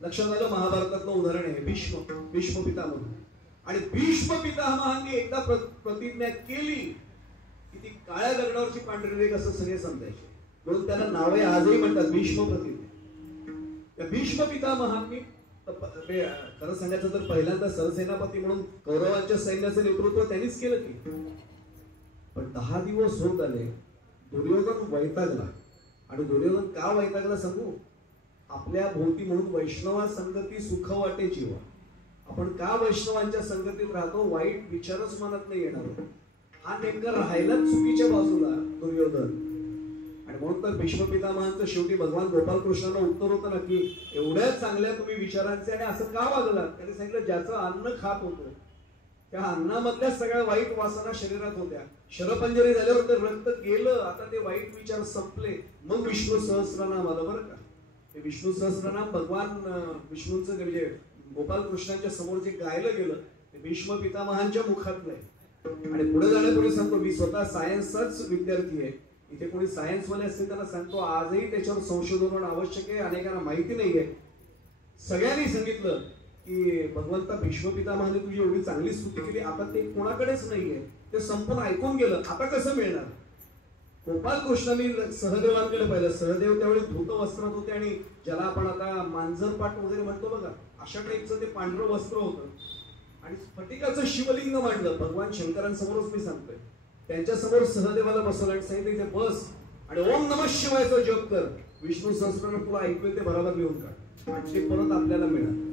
लक्षात आलं? महाभारतातलं उदाहरण आहे भीष्म पितामह. आणि भीष्म पितामहांनी एकदा प्रतिज्ञा केली की ती काळ्या दगडावरची पांढरी रेघ असं सगळे समजायचे, म्हणून त्याला नावे आजही म्हणतात भीष्म प्रतिज्ञा. त्या भीष्म पितामहांनी खरं सांगायचं तर पहिल्यांदा सरसेनापती म्हणून कौरवांच्या सैन्याचं नेतृत्व त्यांनीच केलं की. पण 10 दिवस होत आले, दुर्योधन वैतागला. आणि दुर्योधन का वैतागला सांगू? आपल्या भोवती म्हणून वैष्णवा संगती सुख वाटे जीवा. आपण का वैष्णवांच्या संगतीत राहतो? वाईट विचारच मनात नाही येणार. हा नेमका राहायला चुकीच्या बाजूला दुर्योधन. आणि म्हणून तर भीष्म पितामहांचं शेवटी भगवान गोपालकृष्णाला उत्तर होतं ना की एवढ्या चांगल्या तुम्ही विचारांचे आणि असं का वागलात? त्यांनी सांगितलं ज्याचं अन्न खात होतं त्या अन्नामधल्या सगळ्या वाईट वासना शरीरात होत्या. शरपंजरी झाल्यावर ते रक्त गेलं, आता ते वाईट विचार संपले. मग विष्णू सहस्रनाम आलं बरं का. ते विष्णू सहस्रनाम भगवान विष्णूंचं म्हणजे गोपालकृष्णांच्या समोर जे गायलं गेलं ते भीष्म पितामहांच्या मुखातलं आहे. आणि पुढे जाण्यापूर्वी सांगतो, मी स्वतः सायन्सचाच विद्यार्थी आहे. इथे कोणी सायन्सवाले असतील त्यांना सांगतो आजही त्याच्यावर संशोधन होणं आवश्यक आहे. अनेकांना माहिती नाहीये. सगळ्यांनी सांगितलं की भगवंता भीष्म पितामहाने तुझी एवढी चांगली स्तुती केली, आता ते कोणाकडेच नाहीये, ते संपूर्ण ऐकून गेलं, आता कसं मिळणार? गोपालकृष्णांनी सहदेवांकडे पाहिलं. सहदेव त्यावेळी धूत वस्त्रात होते आणि ज्याला आपण आता मांजरपाट वगैरे म्हणतो बघा, अशा टाईपचं ते पांढरं वस्त्र होतं आणि स्फटिकाचं शिवलिंग मांडलं. भगवान शंकरांसमोरच मी सांगतोय. त्यांच्या समोर सहदेवाला बसवलं आणि सांगितलं इथे बस आणि ओम नमः शिवायचा जप कर. विष्णू सहस्रनाम तुला ऐकून ते बरोबर लिहून काढ आणि ते परत आपल्याला मिळालं.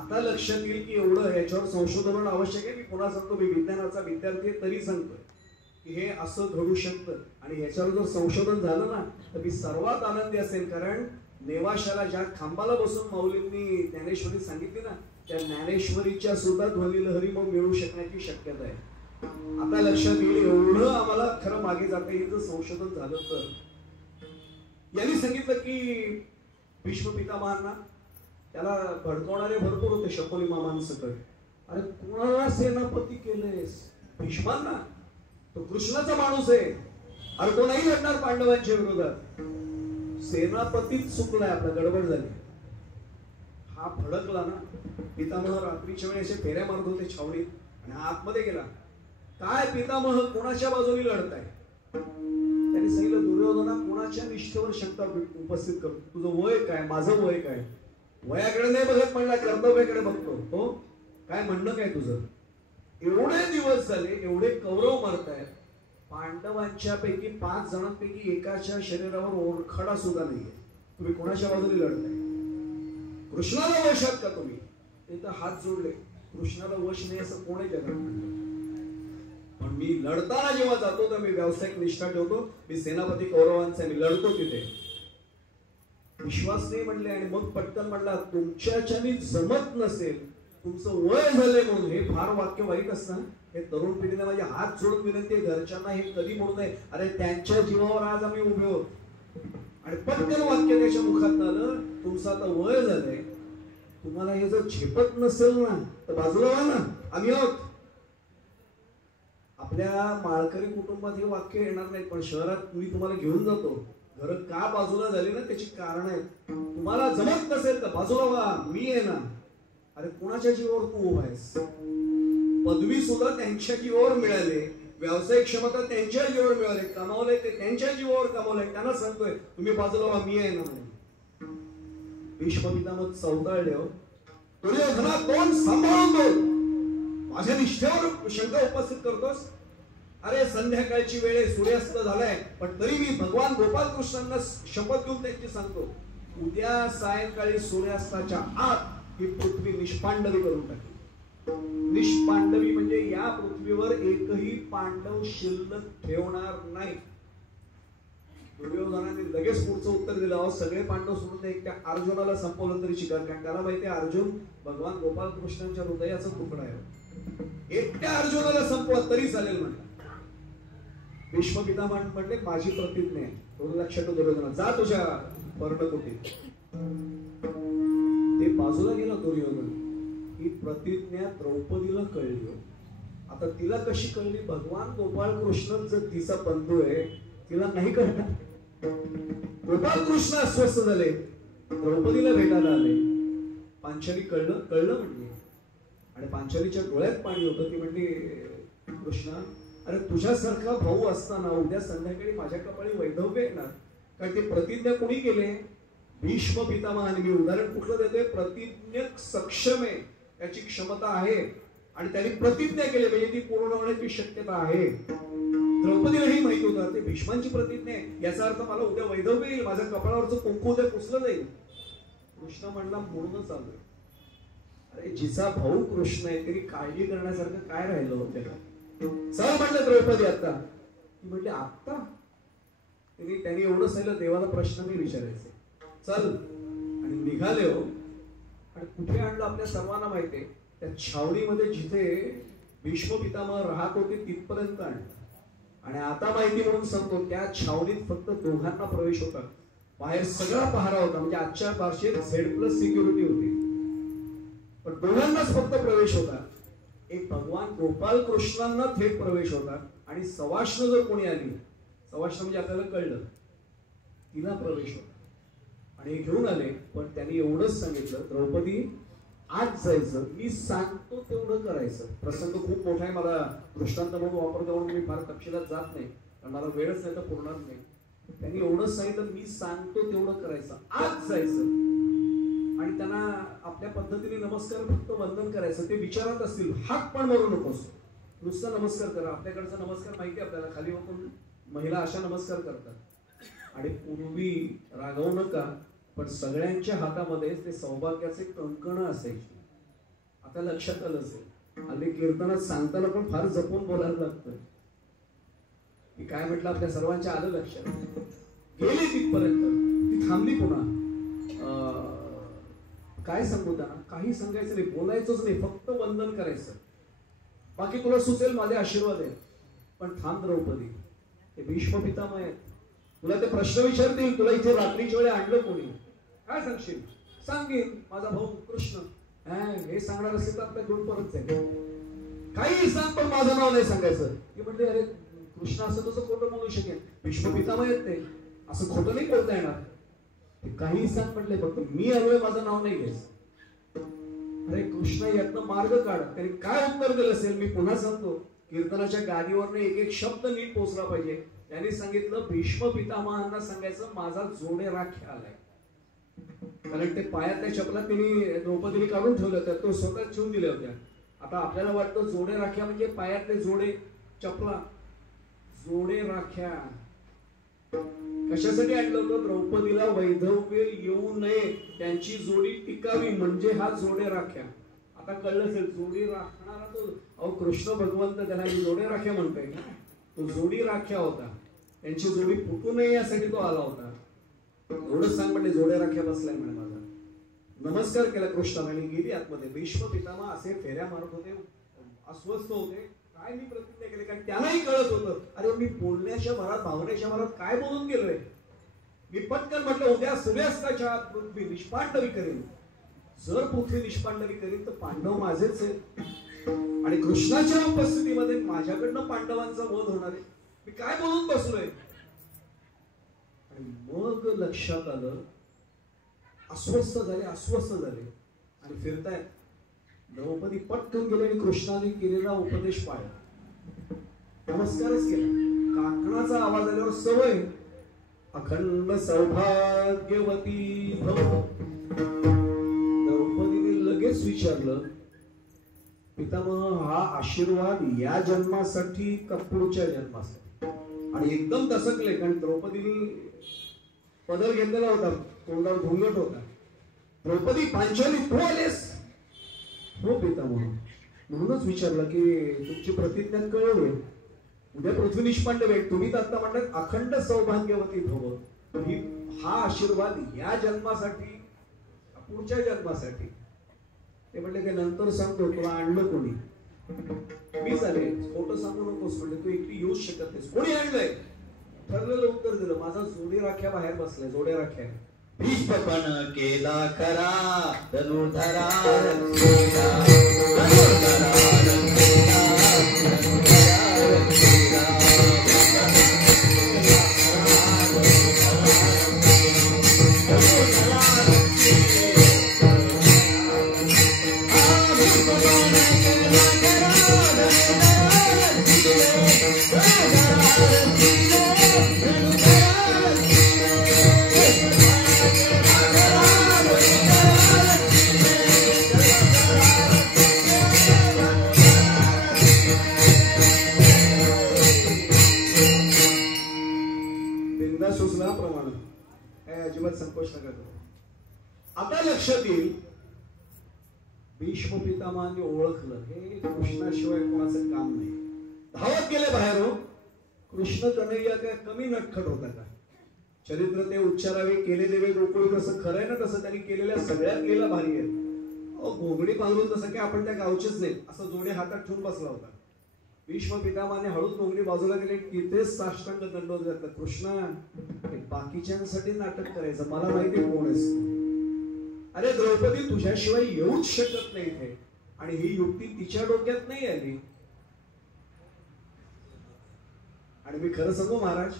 आता लक्षात येईल की एवढं याच्यावर संशोधन होणं आवश्यक आहे. मी पुन्हा सांगतो, मी विज्ञानाचा विद्यार्थी आहे तरी सांगतोय की हे असं घडू शकतं. आणि ह्याच्यावर जर संशोधन झालं ना तर मी सर्वात आनंदी असेल. कारण नेवाशाला ज्या खांबाला बसून माऊलींनी ज्ञानेश्वरी सांगितली ना, त्या ज्ञानेश्वरीच्या सुद्धा ध्वनी लहरी मग मिळू शकण्याची शक्यता आहे. आता लक्षात येईल एवढं आम्हाला खरं मागे जाता येईल जर संशोधन झालं तर. यांनी सांगितलं की भीष्म पितामहांना त्याला भडकवणारे भरपूर होते शकुनी मामांसकट. अरे कोणाला सेनापती केलेस? भीष्मांना. तो कृष्णाचा माणूस आहे. अरे तो नाही लढणार पांडवांच्या विरोधात. सेनापतीच चुकलाय, आपला गडबड झाली. हा भडकला ना. पितामह रात्रीच्या वेळी असे फेऱ्या मारत होते छावणीत आणि हा आतमध्ये गेला. काय पितामह कोणाच्या बाजूने लढताय? त्यांनी सांगितलं दुर्योधना कोणाच्या निष्ठेवर शंका उपस्थित करतो? तुझं वय काय, माझं वय काय? वयाकडे नाही बघत म्हणला, कर्तव्याकडे बघतो. हो काय म्हणणं काय तुझं? एवढे दिवस झाले, एवढे कौरव मारतायत, पांडवांच्या पैकी 5 जणांपैकी एकाच्या शरीरावर ओरखडा सुद्धा नाहीये. तुम्ही कोणाच्या बाजूने लढताय? कृष्णाला वशात का तुम्ही? ते तर हात जोडले. कृष्णाला वश नाही असं कोणी जगात म्हणलं. पण मी लढताना जेव्हा जातो तर मी व्यावसायिक निष्ठा ठेवतो. मी सेनापती कौरवांचा मी लढतो तिथे. विश्वास नाही म्हणले आणि मग पटकन म्हणला तुमच्याच्यानी जमत नसेल, तुमचं वय झालंय म्हणून. हे फार वाक्य वाईट असतं. हे तरुण पिढीने माझे हात जोडून विनंती आहे घरच्यांना हे कधी म्हणू नये. अरे त्यांच्या जीवावर आज आम्ही उभे होतो. आणि पटकन वाक्य त्याच्या मुखात आलं, तुमचं आता वय झालंय, तुम्हाला हे जर झेपत नसेल ना तर बाजूला व्हा ना, आम्ही आहोत. आपल्या माळकरी कुटुंबात हे वाक्य येणार नाही, पण शहरात मी तुम्हाला घेऊन जातो. घर का बाजूला झाली ना त्याची कारण आहेत. तुम्हाला जमत नसेल तर बाजूला व्हा, मी आहे ना. अरे कुणाच्या जीवावर तू उभा आहेस? पदवी सुद्धा त्यांच्या जीवावर मिळाले, व्यावसायिक क्षमता त्यांच्या जीवावर मिळाले, कमावले ते त्यांच्या जीवावर कमावले. त्यांना सांगतोय तुम्ही बाजूला व्हा, मी आहे ना म्हणून. भीष्म पितामह चौदाळले हो. दुर्योधना तोंड सांभाळून बोल, माझ्या निष्ठेवर शंका उपस्थित करतोस. अरे संध्याकाळची वेळ आहे, सूर्यास्त झालाय, पण तरी मी भगवान गोपालकृष्णांना शपथ घेऊन त्यांची सांगतो, उद्या सायंकाळी सूर्यास्ताच्या आत ही पृथ्वी निष्पांडवी करून टाकेल. निष्पांडवी म्हणजे या पृथ्वीवर एकही पांडव शिल्लक ठेवणार नाही. दुर्योधनाने लगेच पुढचं उत्तर दिलं, अहो सगळे पांडव सोडून एकट्या अर्जुनाला संपवलं तरी शिकार, कारण त्याला माहिती आहे अर्जुन भगवान गोपालकृष्णांच्या हृदयाचा तुकडा आहे. एकट्या अर्जुनाला संपवा तरी चालेल म्हणला. भीष्म पितामह म्हणले माझी प्रतिज्ञा आहे, थोडं लक्षात दुर्योधना, जा तुझ्या पर्णकुटीत. ते बाजूला गेला दुर्योधन. ही प्रतिज्ञा द्रौपदीला कळली. आता तिला कशी कळली? भगवान गोपाळकृष्ण जर तिचा बंधू आहे, तिला नाही कळणार. गोपाळकृष्ण अस्वस्थ झाले, द्रौपदीला भेटायला आले. पांचाली कळलं म्हणली, आणि पांचालीच्या डोळ्यात पाणी होतं. ती म्हणली कृष्णा, अरे तुझ्यासारखा भाऊ असताना उद्या संध्याकाळी माझ्या कपाळी वैधव्य येणार, कारण ते प्रतिज्ञा कोणी केले? भीष्म पितामहाने. मी उदाहरण कुठलं देतोय? प्रतिज्ञक सक्षम आहे, त्याची क्षमता आहे, आणि त्यांनी प्रतिज्ञा केली म्हणजे ती पूर्ण होण्याची शक्यता आहे. द्रौपदीलाही माहिती होतं ते भीष्मांची प्रतिज्ञा आहे, याचा अर्थ मला उद्या वैधव्य येईल, माझ्या कपाळावरचं कुंकू उद्या पुसलं जाईल. कृष्ण म्हणला म्हणूनच आलोय. अरे जिचा भाऊ कृष्ण आहे तरी काळजी करण्यासारखं काय राहिलं होतं? चल म्हटलं द्रौपदी आता. ती म्हटली आत्ता? त्यांनी एवढं सांगितलं, देवाला प्रश्न नाही विचारायचे, चल. आणि निघाले हो. आणि कुठे आणलं आपल्या सर्वांना माहितीये, त्या छावणीमध्ये जिथे भीष्म पितामह राहत होते तिथपर्यंत आणलं. आणि आता माहिती म्हणून सांगतो, त्या छावणीत फक्त दोघांना प्रवेश होता, बाहेर सगळा पहारा होता. म्हणजे आजच्या भाषेत Z+ सिक्युरिटी होती, पण दोघांनाच फक्त प्रवेश होता. एक भगवान गोपाल कृष्णांना थेट प्रवेश होता, आणि सवाष्ण जर कोणी आली, सवाष्ण म्हणजे आपल्याला कळलं, तिला प्रवेश होता. आणि हे घेऊन आले. पण त्यांनी एवढंच सांगितलं, द्रौपदी आज जायचं, मी सांगतो तेवढं करायचं. प्रसंग खूप मोठा आहे, मला दृष्टांत म्हणून वापरतो म्हणून मी फार तपशिलात जात नाही, कारण मला वेळच नाही तर पुरणार नाही. त्यांनी एवढंच सांगितलं, मी सांगतो तेवढं करायचं, आज जायचं. आणि त्यांना आपल्या पद्धतीने नमस्कार फक्त वंदन करायचं. ते विचारत असतील, हात पण मारू नकोस, नुसता नमस्कार करा. आपल्याकडचा नमस्कार माहिती आपल्याला, खाली बघून महिला अशा नमस्कार करतात. आणि पूर्वी रागवू नका, पण सगळ्यांच्या हातामध्ये ते सौभाग्याचे कंकण असायचे. आता लक्षात आलं असेल, हल्ली कीर्तनात सांगताना पण फार जपून बोलायला लागतं. की काय म्हटलं आपल्या सर्वांच्या आलं लक्षात. गेली तिथपर्यंत, ती थांबली. पुन्हा काय सांगू त्यांना? काही सांगायचं नाही, बोलायचंच नाही, फक्त वंदन करायचं. बाकी तुला सुचेल माझे आशीर्वाद आहेत. पण थांब द्रौपदी, ते भीष्म पितामह आहेत, तुला ते प्रश्न विचारतील, तुला इथे रात्रीच्या वेळी आणलं कोणी, काय सांगशील? सांगेन माझा भाऊ कृष्ण. हे सांगणार असेल तर आपल्या दोन परत जाईल. काही सांग, पण माझं नाव नाही सांगायचं. ती म्हणते, अरे कृष्ण असं तसं खोटं बोलू शकेल, भीष्म पितामह आहेत ते, असं खोटं नाही बोलता येणार. काही सांग म्हटले, फक्त मी आलोय, माझं नाव नाही घ्यायचं. अरे कृष्ण यातनं मार्ग काढ. त्यांनी काय उत्तर दिलं असेल मी पुन्हा सांगतो. कीर्तनाच्या गादीवरनं एक एक शब्द नीट पोचला पाहिजे. त्यांनी सांगितलं, भीष्म पितामहांना सांगायचं माझा जोडे राख्या आलाय. कारण ते पायातल्या चपला त्यांनी द्रौपदीने काढून ठेवल्या होत्या, तो स्वतः ठेवून दिल्या होत्या. आता आपल्याला वाटतं जोडे राख्या म्हणजे पायातले जोडे, चपला. जोडे राख्या कशासाठी आणलं होतं? द्रौपदीला वैधव्य येऊ नये, त्यांची जोडी टिकावी, म्हणजे हा जोडे राख्या. आता कळलं असेल, जोडी राखणारा तो, अहो कृष्ण भगवंत त्याला जोडे राख्या म्हणतोय ना, तो जोडी राख्या होता, त्यांची जोडी फुटू नये यासाठी तो आला होता. एवढंच सांग म्हणले, जोड्या राख्या बसलाय म्हणे माझा. नमस्कार केला कृष्णाने, गेली आतमध्ये. भीष्म पितामह असे फेऱ्या मारत होते, अस्वस्थ होते. काय मी प्रतिज्ञा केली, कारण त्यालाही कळत होतं, अरे मी बोलण्याच्या भरात, भावनेच्या भरात काय बोलून गेलोय. मी पटकन म्हटलं, उद्या सूर्यास्ताच्या आत पृथ्वी निष्पांडवी करेन. जर पृथ्वी निष्पांडवी करेन तर पांडव माझेच आहेत, आणि कृष्णाच्या उपस्थितीमध्ये माझ्याकडनं पांडवांचा वध होणार आहे. मी काय बोलून बसलोय. आणि मग लक्षात आलं, अस्वस्थ झाले आणि फिरतायत. द्रौपदी पटकन गेले आणि कृष्णाने केलेला उपदेश पाळला, नमस्कारच केला. काकणाचा आवाज आल्यावर सवय, अखंड सौभाग्यवती भव. द्रौपदीने लगेच विचारलं, पितामह हा आशीर्वाद या जन्मासाठी का पुढच्या जन्मासाठी? आणि एकदम दसकले, कारण द्रौपदीने पदर घेतलेला होता, तोंडावर घुंगट होता. द्रौपदी पांचाली, तू आलेस? हो पितामह. म्हणूनच विचारलं की तुमची प्रतिज्ञा कळवली, उद्या पृथ्वी निष्पांडव आहे. तुम्ही तर आता म्हणतात अखंड सौभाग्यवती भव. हा आशीर्वाद या जन्मासाठी पुढच्या जन्मासाठी? ते म्हणले की नंतर सांगतो, तुला आणलं कोणी? मी झाले, खोटं सांगू नकोस म्हणले, तू एकटी येऊच शकत नाहीस. कोणी आणलंय? ठरलेलं उत्तर दिलं, माझा जोडी राख्या बाहेर बसलाय, जोड्या राख्या. भीष्मपण केला करा धनुर्धरा संकोच नका करू. आता लक्षात येईल, भीष्म पितामहांनी ओळखलं, हे कृष्णाशिवाय कोणाचं काम नाही. धावत गेले बाहेर. हो, कृष्ण कन्हैया काय कमी नटखट होता का? चरित्र ते उच्चारावे केले देवे गोकुळी, कसं खरंय ना तसं त्यांनी केलेल्या सगळ्यात केला भारी आहे. अहो घोंगडी बांधून तसं काय आपण त्या गावचेच नाही, असं जोडे हातात ठेवून बसला होता. भीष्म पितामहाने हळूच घोंगडी बाजूला गेले, तिथेच साष्टांग दंडवत घातला. कृष्णा, बाकीच्यांसाठी नाटक करायचं, मला माहिती कोण आहेस. अरे द्रौपदी तुझ्याशिवाय येऊच शकत नाही इथे. आणि ही युक्ती तिच्या डोक्यात नाही आली. आणि मी खरं सांगू महाराज,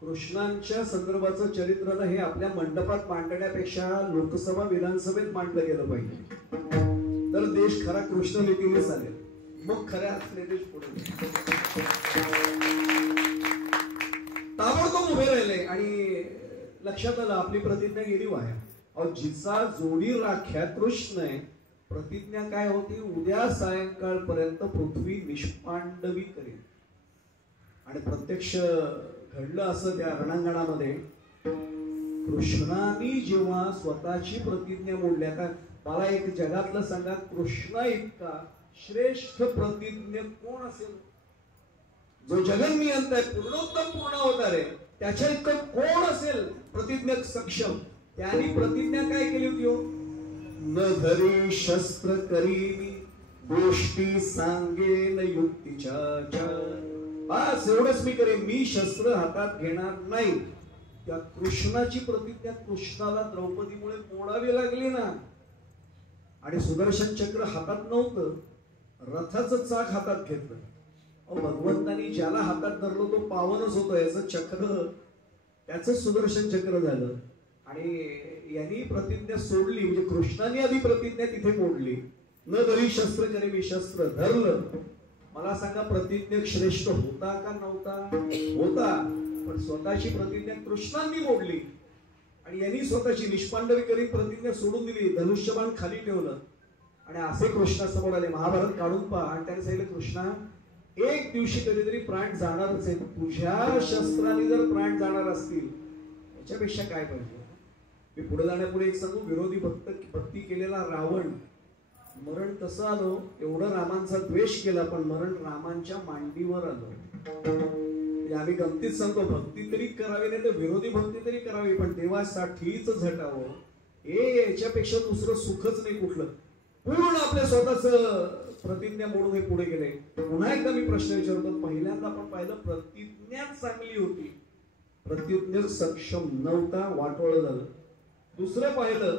कृष्णांच्या संदर्भाचं चरित्र हे आपल्या मंडपात मांडण्यापेक्षा लोकसभा विधानसभेत मांडलं गेलं पाहिजे, तर देश खरा कृष्ण नीतीने चालेल. मग खऱ्या असले देश पुढे ताबडतोब उभे राहिले. आणि लक्षात आलं, आपली प्रतिज्ञा गेली वाया. अहो जिचा जोडी राख्या कृष्ण आहे, प्रतिज्ञा काय होती? उद्या सायंकाळपर्यंत पृथ्वी निष्पांडवी करेल. आणि प्रत्यक्ष घडलं असं त्या रणांगणामध्ये. कृष्णाने जेव्हा स्वतःची प्रतिज्ञा मोडली, आता मला एक जगातलं सांगा, कृष्णा इतका श्रेष्ठ प्रतिज्ञ कोण असेल? जो जगन्नियंता आहे, पूर्णोत्तम पूर्ण होणार आहे, त्याच्या इतकं कोण असेल प्रतिज्ञक सक्षम? त्यांनी प्रतिज्ञा काय केली होती? हो, न धरी शस्त्र करीन, गोष्टी सांगेन युक्तीच्या. बस एवढंच मी करेन, मी शस्त्र हातात घेणार नाही. त्या कृष्णाची प्रतिज्ञा कृष्णाला द्रौपदीमुळे मोडावी लागली ना. आणि सुदर्शन चक्र हातात नव्हतं, रथाचं चाक हातात घेतलं. भगवंतानी ज्याला हातात धरलो तो पावनच होतो, याचं चक्र त्याच सुदर्शन चक्र झालं. आणि यांनी प्रतिज्ञा सोडली, म्हणजे कृष्णाने आधी प्रतिज्ञा तिथे मोडली. न धरी शस्त्र करे, मी शस्त्र धरलं. मला सांगा, प्रतिज्ञा श्रेष्ठ होता का नव्हता? होता. पण स्वतःची प्रतिज्ञा कृष्णांनी मोडली. आणि यांनी स्वतःची निष्पांडवी करीत प्रतिज्ञा सोडून दिली, धनुष्यबाण खाली ठेवलं. आणि असे कृष्णासमोर आले, महाभारत काढून पहा. आणि त्याने सांगितलं, कृष्णा एक दिवशी कधीतरी प्राण जाणारच आहे. तुझ्या शस्त्राने जर प्राण जाणार असतील, याच्यापेक्षा काय पाहिजे? मी पुढे जाण्यापुढे एक सांगू, विरोधी भक्ती केलेला रावण मरण कसं आलो, एवढं रामांचा द्वेष केला पण मरण रामांच्या मांडीवर आलो. म्हणजे आम्ही गमतीत सांगतो भक्ती तरी करावी नाही तर विरोधी भक्ती तरी करावी पण देवासाठीच झटावं. हे याच्यापेक्षा दुसरं सुखच नाही कुठलं. पूर्ण आपल्या स्वतःच प्रतिज्ञा मोडून हे पुढे गेले. पुन्हा एकदा मी प्रश्न विचारतो. पहिल्यांदा आपण पाहिलं प्रतिज्ञा चांगली होती, प्रतिज्ञा सक्षम नव्हता, वाटोळ झालं. दुसरं पाहिलं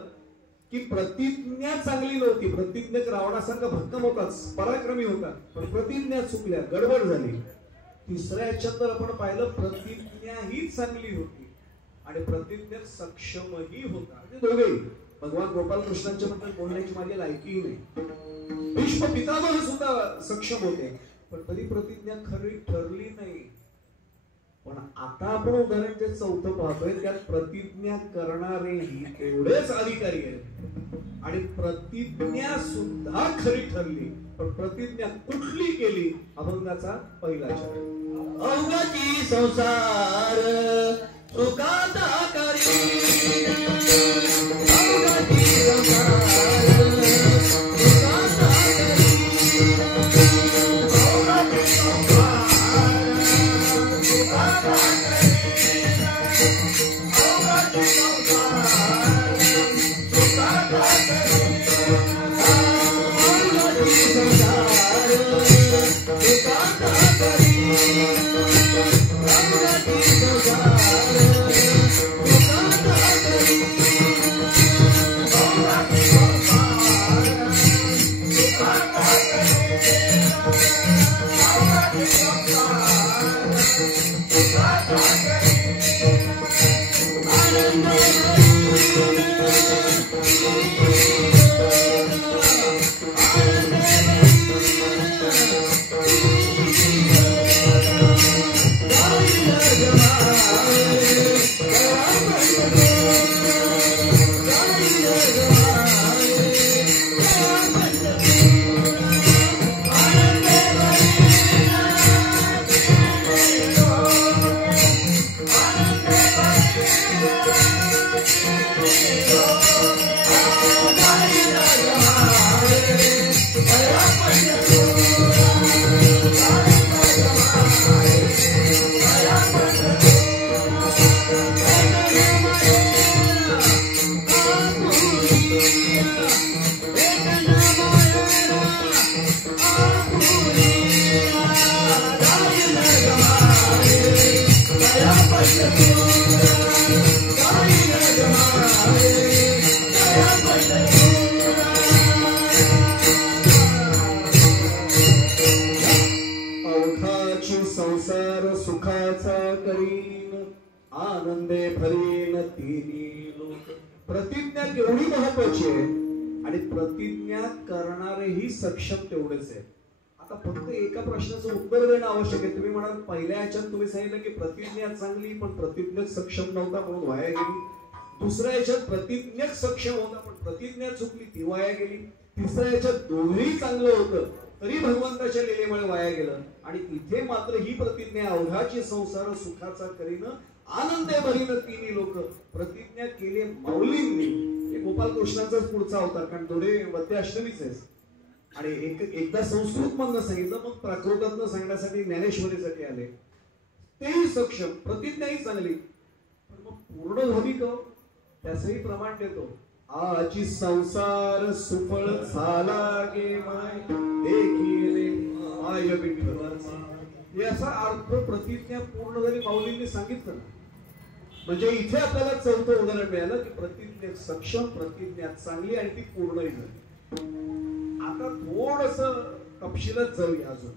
की प्रतिज्ञा चांगली नव्हती, प्रतिज्ञेत रावणासारखा भक्कम होताच, पराक्रमी होता, पण प्रतिज्ञा चुकल्या, गडबड झाली. तिसऱ्या याच्यात तर आपण पाहिलं प्रतिज्ञा ही चांगली होती आणि प्रतिज्ञेत सक्षमही होता. म्हणजे दोघेही. भगवान गोपाल कृष्णांच्या बद्दल बोलण्याची माझी लायकीही नाही. भीष्म पितामह सुद्धा सक्षम होते पण तरी प्रतिज्ञा खरी ठरली नाही. पण आता आपण उदाहरण जे चौथं पाहतोय त्यात प्रतिज्ञा करणारेही तेवढेच अधिकारी आहेत आणि प्रतिज्ञा सुद्धा खरी ठरली. पण प्रतिज्ञा कुठली केली? अभंगाचा पहिला शब्द. अवघाची संसार सुखाचा करी, अवघाची संसार सुखाचा करी, अवघाची संसार सुखाचा करी, अवघाची संसार सुखाचा करी, अवघाची संसार सुखाचा करी. संसार सुखाचा करीन, आनंदे भरीन तिन्ही लोक. प्रतिज्ञा केवढी महत्वाची आहे आणि प्रतिज्ञा करणारेही सक्षम तेवढेच आहे. आता फक्त एका प्रश्नाचं उत्तर देणं आवश्यक आहे. तुम्ही म्हणाल पहिल्या याच्यात तुम्ही सांगितलं की प्रतिज्ञा चांगली पण प्रतिज्ञेत सक्षम नव्हता म्हणून वाया गेली. दुसऱ्या याच्यात प्रतिज्ञेत सक्षम होता पण प्रतिज्ञा चुकली ती वाया गेली. तिसऱ्या याच्यात दोन्ही चांगलं होतं तरी भगवंताच्या लीलेमुळे वाया गेलं. आणि इथे मात्र ही प्रतिज्ञा अवघाची संसार सुखाचा करीन, आनंदे भरीन तिन्ही लोक. प्रतिज्ञा केली माऊलींनी. हे गोपाल कृष्णाचाच पुढचा अवतार कारण दोन्ही वद्य अष्टमीच आहे. आणि एकदा संस्कृत मधनं सांगितलं मग प्राकृतातनं सांगण्यासाठी ज्ञानेश्वरीसाठी आले. तेही सक्षम, प्रतिज्ञाही चांगली पण मग पूर्ण झाली का त्याचंही प्रमाण देतो. आजी संसार सुफळ झाला गे माय देखील माय विठ्ठलाचा. याचा अर्थ प्रतिज्ञा पूर्ण झाली माऊलींनी सांगितलं ना. म्हणजे इथे आपल्याला चौथं उदाहरण मिळालं की प्रतिज्ञा सक्षम, प्रतिज्ञा चांगली आणि ती पूर्णही झाली. आता थोडस तपशिलात जाऊया. अजून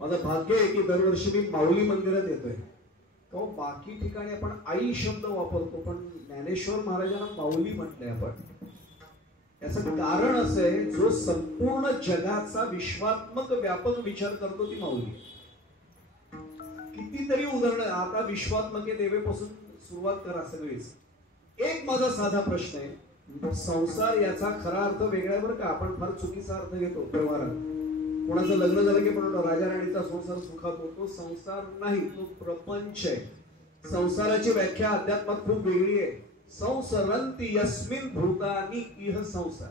माझं भाग्य आहे की दरवर्षी मी माऊली मंदिरात येतोय. बाकी ठिकाणी आपण आई शब्द वापरतो पण ज्ञानेश्वर महाराजांना माऊली म्हटलंय आपण. याचं कारण असं आहे जो संपूर्ण जगाचा विश्वात्मक व्यापक विचार करतो ती माऊली. कितीतरी उदाहरणं. आता विश्वात्मके देवेपासून सुरुवात करा सगळीच. एक माझा साधा प्रश्न आहे. संसार याचा खरा अर्थ वेगळा आहे बरं का. आपण फार चुकीचा अर्थ घेतो व्यवहारात. कोणाचं लग्न झालं की म्हणतो राजा राणीचा संसार सुखात होतो. संसार नाही, तो प्रपंच आहे. संसाराची व्याख्या अध्यात्मात खूप वेगळी आहे. संसरंती यस्मिन भूतानी इह संसार.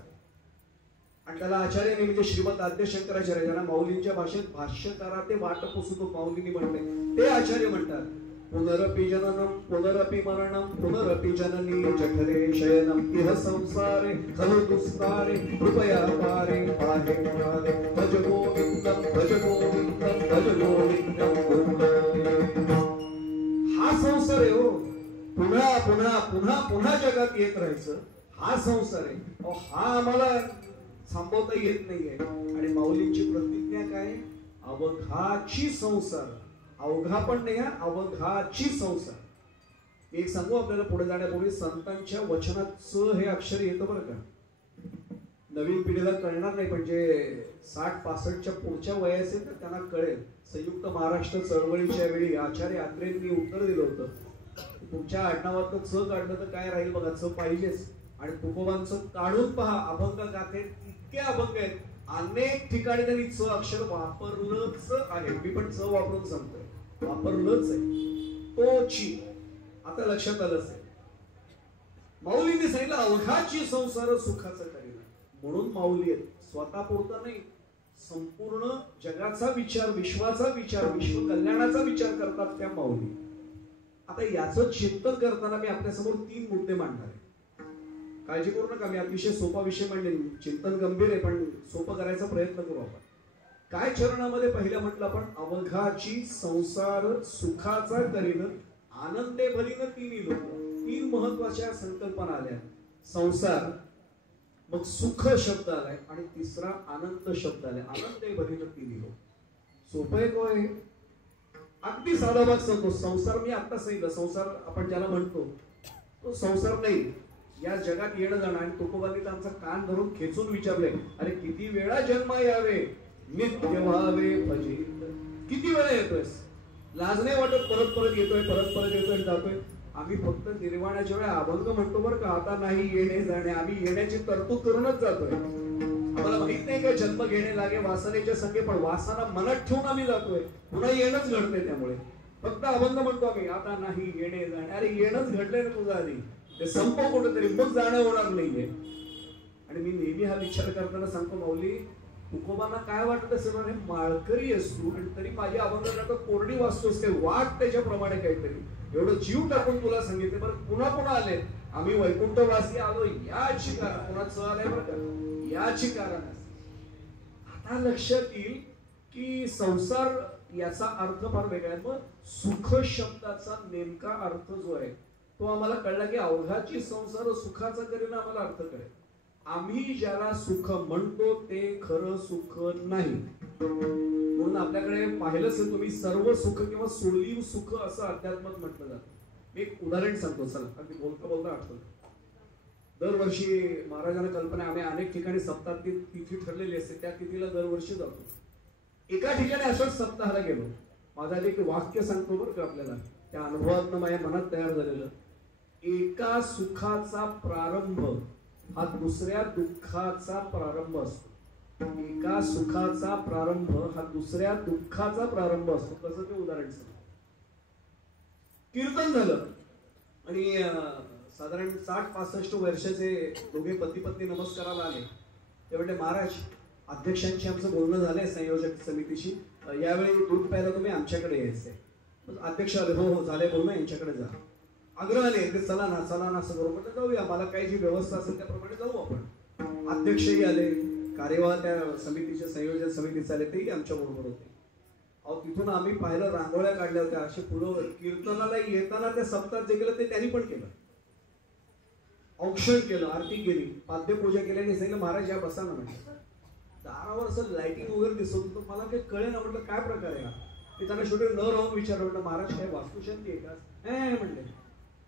आणि त्याला आचार्याने म्हणजे श्रीमद आद्यशंकराचार्य ज्यांना माऊलींच्या भाषेत भाष्यकारा ते वाट पुसतो माऊलींनी म्हणले ते आचार्य म्हणतात, पुनरपि जननम पुनरपि मरणम पुनरपि जननी जठरे शयनम इह संसारे खलु दुस्तारे कृपया पारे पाहे मुरारे भज गोविंदम भज गोविंदम भज गोविंदम हा संसार आहे हो. पुन्हा पुन्हा पुन्हा पुन्हा जगात येत राहायचं हा संसार आहे. हा आम्हाला थांबवता येत नाहीये. आणि माऊलींची प्रतिज्ञा काय, अवघाची संसार, अवघा पण नाही, अवघाची संसार. एक सांगू आपल्याला पुढे जाण्यापूर्वी, संतांच्या वचनात च हे अक्षर येतं बरं का. नवीन पिढीला कळणार नाही, पण जे 60-65च्या पुढच्या वयाचे तर त्यांना कळेल. संयुक्त महाराष्ट्र चळवळीच्या वेळी आचार्य आत्रेंनी उत्तर दिलं होतं, तुमच्या आडनावात च काढलं तर काय राहील बघा, च पाहिजेच. आणि तुकोबांचं काढून पहा, अभंग गाथेत इतके अभंग आहेत, अनेक ठिकाणी त्यांनी च अक्षर वापरलंच आहे. मी पण च वापरून सांगतोय, वापरलंच आहे. तो ची आता लक्षात आलंच आहे. माऊलींनी सांगितलं अवघाची संसार सुखाचा करील. म्हणून माऊली आहेत, स्वतः पुरता नाही, संपूर्ण जगाचा विचार, विश्वाचा विचार, विश्व कल्याणाचा विचार करतात त्या माऊली. आता याचं चिंतन करताना मी आपल्यासमोर 3 मुद्दे मांडणार आहे. काळजी करू नका, मी अतिशय सोपा विषय मांडेल. चिंतन गंभीर आहे पण सोपं करायचा प्रयत्न करू आपण. काय चरणामध्ये पहिलं म्हटलं आपण, अवघाची संसार सुखाचा करीन आनंदे भलीन तिन्ही लोक. 3 महत्वाच्या संकल्पना आल्या. संसार, मग सुख शब्द आलाय, आणि तिसरा आनंद शब्द आलाय. आनंदे भलीन तिन्ही लोक. सोपं आहे काय, अगदी साधा भाग सांगतो. संसार मी आता सांगितलं, संसार आपण ज्याला म्हणतो तो संसार नाही. या जगात येणं जाणं. आणि तुकोबांनी आमचा कान धरून खेचून विचारले, अरे किती वेळा जन्म यावे नित्य व्हावे भजित. किती वेळा येतोयस, लाज नाही वाटत, परत परत येतोय, परत परत येतोय, जातोय. आम्ही फक्त निर्वाणाच्या वेळा अभंग म्हणतो बरं का, आता नाही येणे जाणे. आम्ही येण्याची तरतूद करूनच जातोय. आम्हाला माहित नाही का जन्म घेणे लागे वासनेच्या संगे, पण वासना मनात ठेवून आम्ही जातोय, पुन्हा येणंच घडतंय. त्यामुळे फक्त अभंग म्हणतो आम्ही, आता नाही येणे जाणे. अरे येणंच घडलंय ना तुझं आधी, ते संपव कुठेतरी, मग जाणं होणार नाहीये. आणि मी नेहमी हा विचार करताना सांगतो, माऊली तुकोबांना काय वाटत असेल, हे माळकरी असतो आणि तरी माझी अभंग कोरडी वाचतोस, ते वाट त्याच्याप्रमाणे काहीतरी. एवढं जीव टाकून तुला सांगितले, बरं पुन्हा पुन्हा आले. आम्ही वैकुंठवासी आलो याची कारण, पुन्हा च आलंय बरं का, याची कारण. आता लक्षात येईल की संसार याचा अर्थ फार वेगळा आहे. मग सुख शब्दाचा नेमका अर्थ जो आहे तो आम्हाला कळला की अवघाची संसार सुखाचा करीन आम्हाला अर्थ कळेल. आम्ही ज्याला सुख म्हणतो ते खरं सुख नाही. म्हणून आपल्याकडे पाहिलंच तुम्ही, सर्व सुख किंवा सोडीव सुख असं अध्यात्मात म्हटलं जातं. मी एक उदाहरण सांगतो, चला अगदी बोलता बोलता आठवलं. दरवर्षी महाराजांना कल्पना, आम्ही अनेक ठिकाणी सप्ताहात तिथी ठरलेली असते, त्या तिथीला दरवर्षी जातो. एका ठिकाणी असंच सप्ताहाला गेलो. माझा एक वाक्य सांगतो बरं का आपल्याला, त्या अनुभवातनं माझ्या मनात तयार झालेलं. एका सुखाचा प्रारंभ हा दुसऱ्या दुःखाचा प्रारंभ असतो. एका सुखाचा प्रारंभ हा दुसऱ्या दुःखाचा प्रारंभ असतो. कसं ते उदाहरण सांग. कीर्तन झालं आणि साधारण 60-65 वर्षाचे दोघे पती पत्नी नमस्काराला आले. ते म्हणले, महाराज अध्यक्षांशी आमचं बोलणं झालंय संयोजक समितीशी, यावेळी दूध प्यायला तुम्ही आमच्याकडे यायचंय. अध्यक्ष आले, हो हो झाले बोलणं, यांच्याकडे जा. आग्रहाने ते चला ना असं करू. म्हटलं जाऊया, मला काही जी व्यवस्था असेल त्याप्रमाणे जाऊ आपण. अध्यक्षही आले, कार्यवाह त्या समितीचे संयोजन समितीचे आले, तेही आमच्या बरोबर होते. अहो तिथून आम्ही पाहिलं, रांगोळ्या काढल्या होत्या असे फुलं. कीर्तनाला येताना त्या सप्ताहात जे केलं ते त्यांनी पण केलं. औक्षण केलं, आरती केली, पाद्यपूजा केल्याने सांगितलं, महाराज या बसा ना. म्हटलं दारावर असं लाइटिंग वगैरे दिसत होतं, मला काही कळे ना. म्हटलं काय प्रकार आहे हा. मी त्यांना शेवटी न राहून विचारलं, म्हटलं महाराज काय वास्तुशांती आहे का. म्हणले नाही.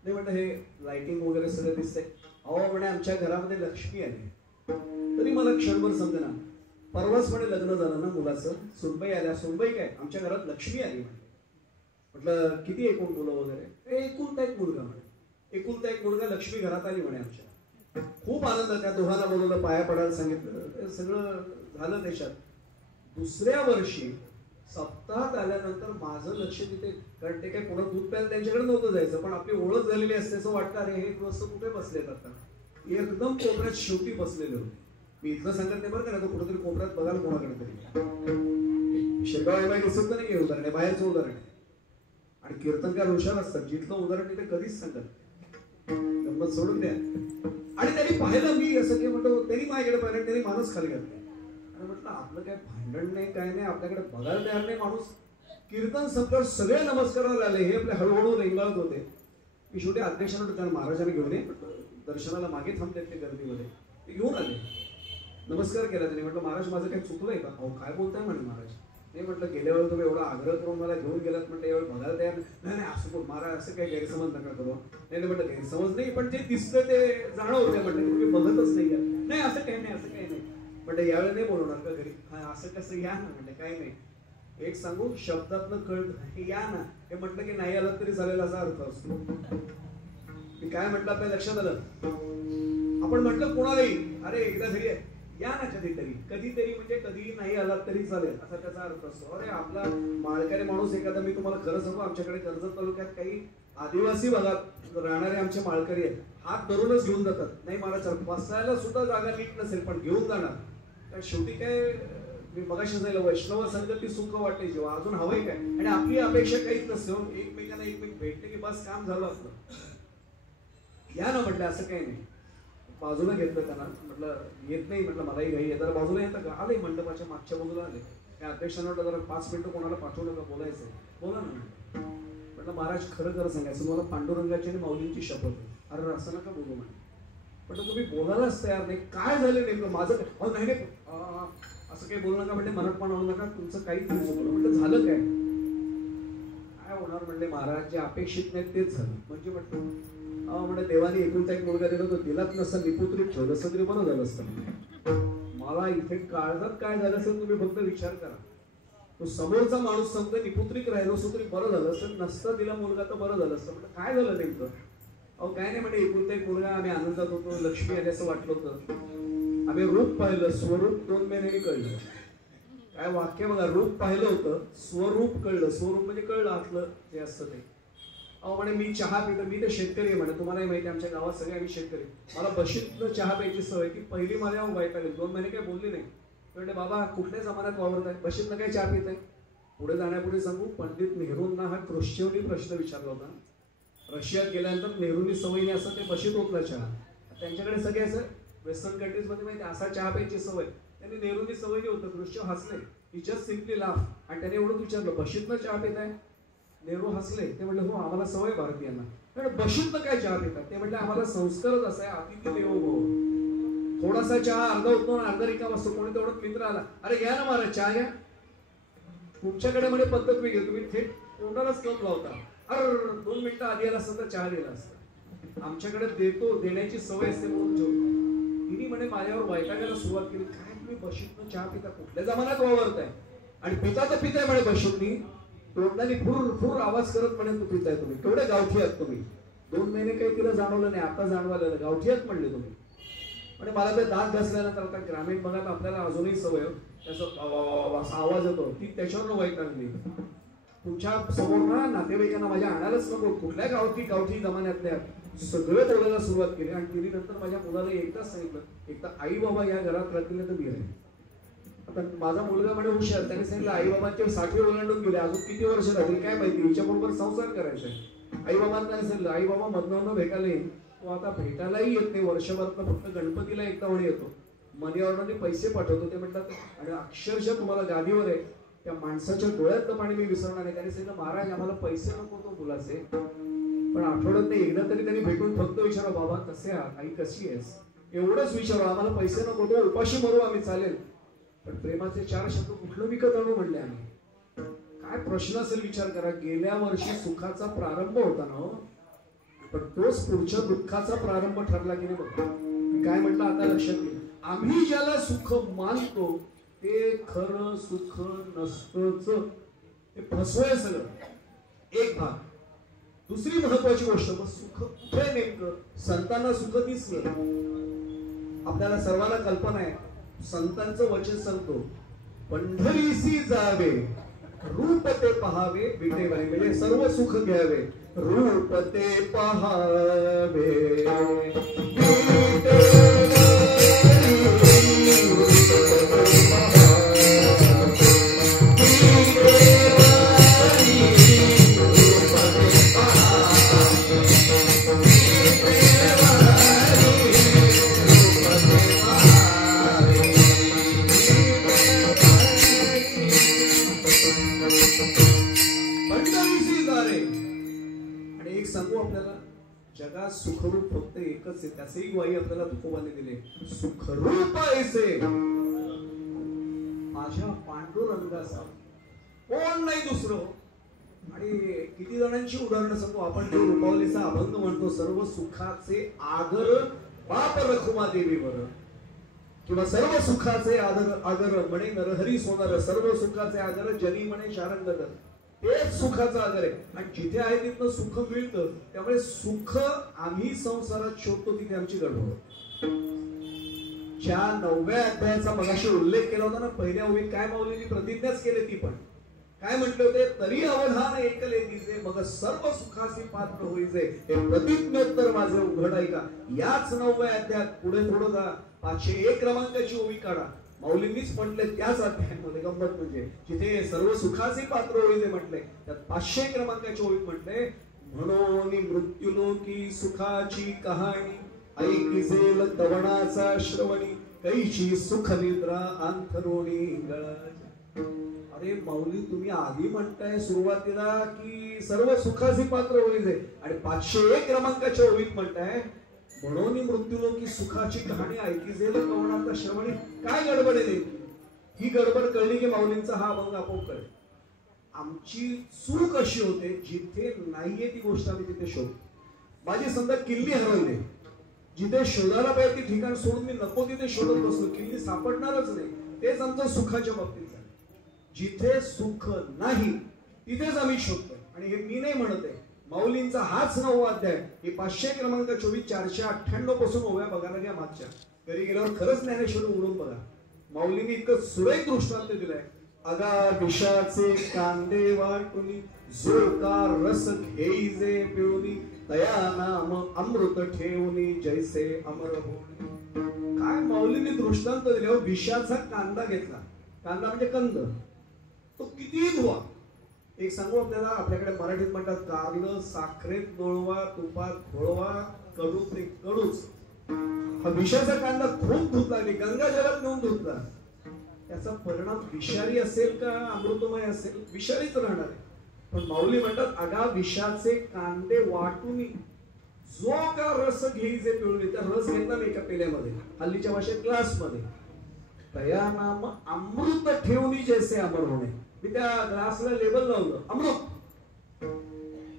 म्हटलं हे लाइटिंग वगैरे सगळं दिसतंय. अहो म्हणे आमच्या घरामध्ये लक्ष्मी आली. तरी मला क्षणभर समजेना. परवाच म्हणे लग्न झालं ना मुलाचं, सुनबाई आल्या. सुनबाई काय, आमच्या घरात लक्ष्मी आली म्हणे. म्हटलं किती एकूण मुलं वगैरे. एकुलता एक मुलगा म्हणे. एकुलता एक मुलगा, लक्ष्मी घरात आली म्हणे आमच्या. खूप आनंद. त्या दोघांना बोलवलं, पाया पडायला सांगितलं, ते सगळं झालं त्याच्यात. दुसऱ्या वर्षी सप्ताहात आल्यानंतर माझं लक्ष तिथे, कारण ते काय पुन्हा दूध प्यायला त्यांच्याकडे नव्हतं जायचं, पण आपली ओळख झालेली असते असं वाटतं, अरे हे ग्रस्त कुठे बसलेत आता. एकदम कोपऱ्यात शेवटी बसलेले होते. मी इथलं सांगत नाही बरं का, तो कुठेतरी कोपऱ्यात बघाल कोणाकडे तरी. शिरगाव एवढा दिसत नाही हे उदाहरण आहे, बाहेरचं उदाहरण आहे. आणि कीर्तनकार हुशार असतात, जिथलं उदाहरण तिथे कधीच सांगत गंमत सोडून द्या. आणि त्यांनी पाहिलं, मी असं काही म्हणतो, त्यांनी माझ्याकडे पाहिलं, त्यांनी माणूस खाली घातला. आणि म्हटलं आपलं काय भांडण नाही, काय नाही, आपल्याकडे बघायला तयार नाही माणूस. कीर्तन संपल्यावर सगळे नमस्काराला आले, हे आपले हळूहळू रेंगाळत होते. मी शेवटी अध्यक्षांना कारण महाराजांना घेऊन ये, दर्शनाला मागे थांबतात ते गर्दीमध्ये, ते घेऊन आले. नमस्कार केला त्यांनी. म्हटलं महाराज माझं काही चुकलंय का? अहो काय बोलताय म्हणे महाराज. ते म्हटलं गेल्या वेळेला तुम्ही एवढा आग्रह करून मला घेऊन गेलात, म्हटलं यावेळी बघायला तयार नाही. नाही असं बोल महाराज, असं काही गैरसमज नका करू. नाही म्हटलं गैरसमज नाही, पण जे दिसतं ते जाणवतं म्हटलं, तुम्ही बघतच नाही. नाही असं काही नाही, असं काही नाही म्हटलं. यावेळी नाही बोलवणार का घरी? हा असं कसं, या ना म्हटलं. काही नाही, एक सांगू, शब्दातनं कळत या ना. हे म्हटलं की नाही आलं तरी चालेल असा अर्थ असतो. मी काय म्हटलं आपल्या लक्षात आलं? आपण म्हटलं कोणालाही, अरे एकदा घरी या ना कधीतरी. कधीतरी म्हणजे कधी नाही आलात तरी चालेल असा त्याचा अर्थ असतो. अरे आपला माळकरी माणूस एखादा, मी तुम्हाला खरं सांगू, आमच्याकडे कर्जत तालुक्यात काही आदिवासी भागात राहणारे आमचे माळकरी आहेत, हात धरूनच घेऊन जातात. नाही मला बसायला सुद्धा जागा नीट नसेल पण घेऊन जाणार. शेवटी काय, मी मगाशी जायला वैष्णव संगती सुख वाटते जेव्हा, अजून हवंय काय. आणि आपली अपेक्षा काहीच नसते, एकमेकांना एकमेक भेटले की बस काम झालं आपलं. या ना म्हटलं, असं काही नाही. बाजूला घेतलं त्यांना, म्हटलं येत नाही, म्हटलं मलाही घाई आहे, जरा बाजूला येतं का? आले, मंडपाच्या मागच्या बाजूला आले. त्या अध्यक्षांना म्हटलं जरा 5 मिनिटं कोणाला पाठवलं का, बोलायचं. बोला ना म्हटलं. महाराज खरं खरं सांगायचं, मला पांडुरंगाची आणि माऊलींची शपथ. अरे असं नका बोलू म्हटलं तुम्ही बोलायलाच तयार नाही. काय झालं नेमकं माझं? अहो नाही नाही असं काही बोलू नका म्हणजे, मनात पण आणू नका, तुमचं काहीच नाही चुकलं. म्हटलं झालं काय? काय होणार म्हणले महाराज, जे अपेक्षित नाही तेच झालं. म्हणजे म्हटलं अहो म्हणजे देवाने एकुलता एक मुलगा दिला होता, दिलाच नसता, निपुत्रित ठेवलं असतं तरी बरं झालं असतं. मला इथे काळजात काय झालं असेल तुम्ही फक्त विचार करा. तो समोरचा माणूस समजा निपुत्रिक राहिलो असतो तरी बरं झालं असतं, नसतं दिला मुलगा तर बरं झालं असतं. म्हटलं काय झालं नेमकं? अहो काय नाही म्हणजे, एकुलता एक मुलगा, आम्ही आनंदात होतो, लक्ष्मी आली असं वाटलं होतं. आम्ही रूप पाहिलं, स्वरूप 2 महिन्यांनी कळलं. काय वाक्य बघा, रूप पाहिलं होतं, स्वरूप कळलं. स्वरूप म्हणजे कळलं आतलं जे असतं ते. अहो म्हणे मी चहा पितो, मी तर शेतकरी आहे म्हणे, तुम्हालाही माहिती आमच्या गावात सगळे आम्ही शेतकरी. मला बशीतनं चहा प्यायची सवय, ती पहिली मला वाईट आली. 2 महिने काही बोलली नाही. म्हणजे बाबा कुठल्या जमान्यात वावरत आहे, बशीतनं काय चहा पित आहे? पुढे जाण्यापुढे सांगू, पंडित नेहरूंना हा क्रोश्चेवनी प्रश्न विचारला होता. रशियात गेल्यानंतर नेहरूंनी सवयीने असं ते बशीत होतला चहा. त्यांच्याकडे सगळे असं वेस्टर्न कंट्रीज मध्ये माहिती असा चहा प्यायची सवय. त्यांनी नेहरूंनी सवयी होतं. क्रोश्चेव हसले, ही जस्ट सिम्पली लाफ. आणि त्याने एवढं विचारलं, बशीतनं चहा पित आहे? नेहरू हसले. ते म्हटलं हो आम्हाला सवय भारतीयांना. बशीतनं काय चहा पितात? ते म्हटलं आम्हाला संस्कारच असा आहे, अतिथी देवो भव. थोडासा चहा अर्धा होतो ना, अर्धा रिकाम असतो. कोणी तेवढं मित्र आला, अरे घ्या ना महाराज चहा घ्या. तुमच्याकडे म्हणजे पद्धत वेगळी, तुम्ही थेट तोंडालाच कप लावता. अरे 2 मिनिटं आधी आला असतं तर चहा दिला असतं. आमच्याकडे देतो, देण्याची सवय असते म्हणून जेवतो. तिने म्हणे माझ्यावर वैतागायला सुरुवात केली. काय तुम्ही बशीतनं चहा पिता, कुठल्या जमान्यात वावरताय? आणि पिता तर पिताय म्हणे बशीतनी, तोंडाने फुर फुर आवाज करत म्हणे तू पिताय. तुम्ही केवढे गावठी आहात तुम्ही. 2 महिने काही तिला जाणवलं नाही, आता जाणवायला गावठी आहात म्हणले तुम्ही. म्हणजे मला ते दात घासल्यानंतर, आता ग्रामीण भागात आपल्याला अजूनही सवय त्याचा असा आवाज येतो, ती त्याच्यावर वैतागली. तुमच्या समोर ना नातेवाईकांना माझ्या आणायलाच नको, कुठल्या गावठी जमान्यातल्या सगळं बोलायला सुरुवात केली. आणि तिने नंतर माझ्या मुलाला एकदाच सांगितलं, एकदा आई बाबा या घरात राहतील तर मी राहील. आता माझा मुलगा म्हणे हुशार, त्याने सांगितलं आई बाबांचे 60 ओलांडून गेले, अजून किती वर्ष राहतील काय माहिती, हिच्याबरोबर संसार करायचा आहे. आई बाबांना सांगितलं, आई बाबा मधनं भेटायला येईल. तो आता भेटायलाही येत नाही, वर्षभरात फक्त गणपतीला एकदा वेळी येतो. मनी ऑर्डरने पैसे पाठवतो. ते म्हणतात आणि अक्षरशः तुम्हाला गादीवर आहे, त्या माणसाच्या डोळ्यातलं पाणी मी विसरणार नाही. त्याने सांगितलं महाराज आम्हाला पैसे नको तो मुलाचे, पण आठवड्यात नाही एकदा तरी त्यांनी भेटून फक्त विचारा बाबा कसे आहात, आई कशी आहेस, एवढंच विचारू. आम्हाला पैसे नको, तो उपाशी मरू आम्ही चालेल, पण प्रेमाचे 4 शब्द कुठलं विकत आणू म्हणले आम्ही. काय प्रश्न असेल विचार करा. गेल्या वर्षी सुखाचा प्रारंभ होता ना, पण तोच पुढच्या दुःखाचा प्रारंभ ठरला की नाही बघा. मी काय म्हटलं आता लक्षात घे, आम्ही ज्याला सुख मानतो ते खरं सुख नसतंच, ते फसवय सगळं. एक भाग. दुसरी महत्वाची गोष्ट, मग सुख कुठे नेमकं? संतांना सुख दिसलं. आपल्याला सर्वांना कल्पना आहे, संतांचं वचन सांगतो, पंढरीसी जावे रूप ते पहावे विटेवारी, म्हणजे सर्व सुख घ्यावे रूप ते पहावे विटेवारी. पंढरीसी दारे. आणि एक सांगू आपल्याला, जगात सुखरूप फक्त एकच आहे, त्याचेही ग्वाही आपल्याला तुकोबाने दिले. सुखरूप ऐसे माझ्या पांडुरंगाचा कोण नाही दुसरं. आणि किती जणांची उदाहरणं सांगतो आपण. ते रुपावलीचा अभंग म्हणतो, सर्व सुखाचे आगर बाप रखुमा देवीवर, किंवा सर्व सुखाचे आगर म्हणे नरहरी सोनार, सर्व सुखाचे आगर जनी म्हणे शारंगधर. तेच सुखाचं आगर आहे. आणि जिथे आहे तिथं सुख मिळतं. त्यामुळे सुख आम्ही संसारात शोधतो तिथे आमची गडबड. ज्या 9व्या अध्यायाचा मगाशी उल्लेख केला होता ना, पहिल्या ओळीत काय माऊलींनी प्रतिज्ञाच केली, ती पण काय म्हटले होते, तरी अवधान ऐकले तिचे मग सर्व सुखासी पात्र होईजे, हे प्रतिज्ञोत्तर माझे उघड ऐका. याच 9व्या अध्यायात पुढे थोडं जा, 501 क्रमांकाची ओवी काढा. माऊलींनीच म्हटले त्याच अध्यायामध्ये, गंमत म्हणजे जिथे सर्व सुखाचे पात्र होईजे म्हटले, त्यात 500 क्रमांकाच्या ओवीत म्हटले, म्हणून मृत्युलोकी सुखाची कहाणी ऐकिसेल तवणाचा श्रवणी, कैची सुख निद्रा अंथरुणी गळाच्या. अरे माऊली, तुम्ही आधी म्हणताय सुरुवातीला की सर्व सुखाचे पात्र होईजे, आणि 501 क्रमांकाच्या ओळीत म्हणताय म्हणून मृत्युलोकी सुखाची कहाणी ऐकिसेल तवणाचा श्रवणी. काय गडबड आहे? ही गडबड कळली की माऊलींचा हा अभंग आपोआप कळेल. आमची चूक अशी होते, जिथे नाहीये ती गोष्ट आम्ही तिथे शोधतो. माझी समजा किल्ली हरवली, जिथे शोधायला पाहिजे ती ठिकाण सोडून मी नको तिथे शोधत बसलो, किल्ली सापडणारच नाही. तेच आमचं सुखाच्या बाबतीत झालं. जिथे सुख नाही तिथेच आम्ही शोधतोय. आणि हे मी नाही म्हणत आहे, माऊलींचा हाच 9वा अध्याय, हे 500 क्रमांक 24 498 पासून ओव्या बघायला घ्या मागच्या. घरी गेल्यावर खरंच ज्ञानेश्वरी उघडून बघा. माऊलींनी इतकं सुरेख दृष्टांत दिलाय. अगा विषाचे कांदे वाटुनी, जो का रस घेईजे पिळुनी, तया नाम अमृत ठेवणी जैसे अमर होणी. काय माऊलींनी दृष्टांत दिल्यावर विषाचा कांदा घेतला. कांदा म्हणजे कंद, तो किती धुवा. एक सांगू आपल्याला, आपल्याकडे मराठीत म्हणतात, कारलं साखरेत नोळवा तुपात घोळवा, कडू ते कडूच. हा विषाचा कांदा खूप धुतला, गंगा जलात नेऊन धुतला. त्याचा परिणाम विषारी असेल का अमृतमय असेल? विषारीच राहणार आहे. पण माऊली म्हणतात, अगा विषाचे कांदे वाटून जो का रस घेईजे पिळून, त्या रस घेतला नाही एका पेल्यामध्ये, हल्लीच्या भाषेत ग्लासमध्ये, तया नाम अमृत ठेवणी जैसे अमर होणे. मी त्या ग्लासला लेबल लावलं अमृत.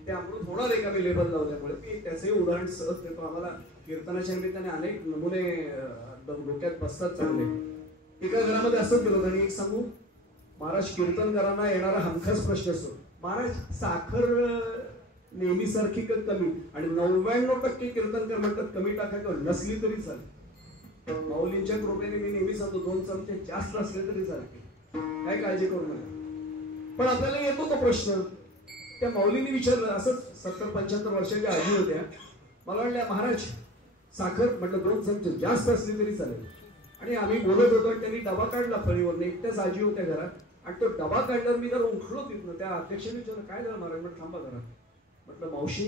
ते अमृत होणार आहे का मी लेबल लावल्यामुळे? मी त्याचंही उदाहरण सहज देतो. आम्हाला कीर्तनाच्या निमित्ताने अनेक नमुने डोक्यात बसतात चांगले. एका घरामध्ये असंच केलं होतं. आणि एक सांगू, महाराज कीर्तनकारांना येणारा हमखास प्रश्न असतो, महाराज साखर नेहमी सारखी का कमी? आणि 99% कीर्तनकार म्हणतात कमी टाका किंवा नसली तरी चालेल. माऊलींच्या कृपेने मी नेहमी सांगतो 2 चमचे जास्त असले तरी चालते, काय काळजी करू नका. पण आपल्याला येतो तो प्रश्न. त्या माऊलींनी विचारलं, असंच 70-75 वर्षाच्या आजी होत्या. मला म्हणल्या, महाराज साखर, म्हटलं 2 चमचे जास्त असली तरी चालेल. आणि आम्ही बोलत होतो, त्यांनी डबा काढला फळीवर, एकट्याच आजी होत्या घरात. आणि तो डबा काढल्यावर मी जरा उठलो तिथनं. त्या अध्यक्षाने विचारलं, काय झालं महाराज? म्हटलं थांबा जरा. म्हटलं मावशी,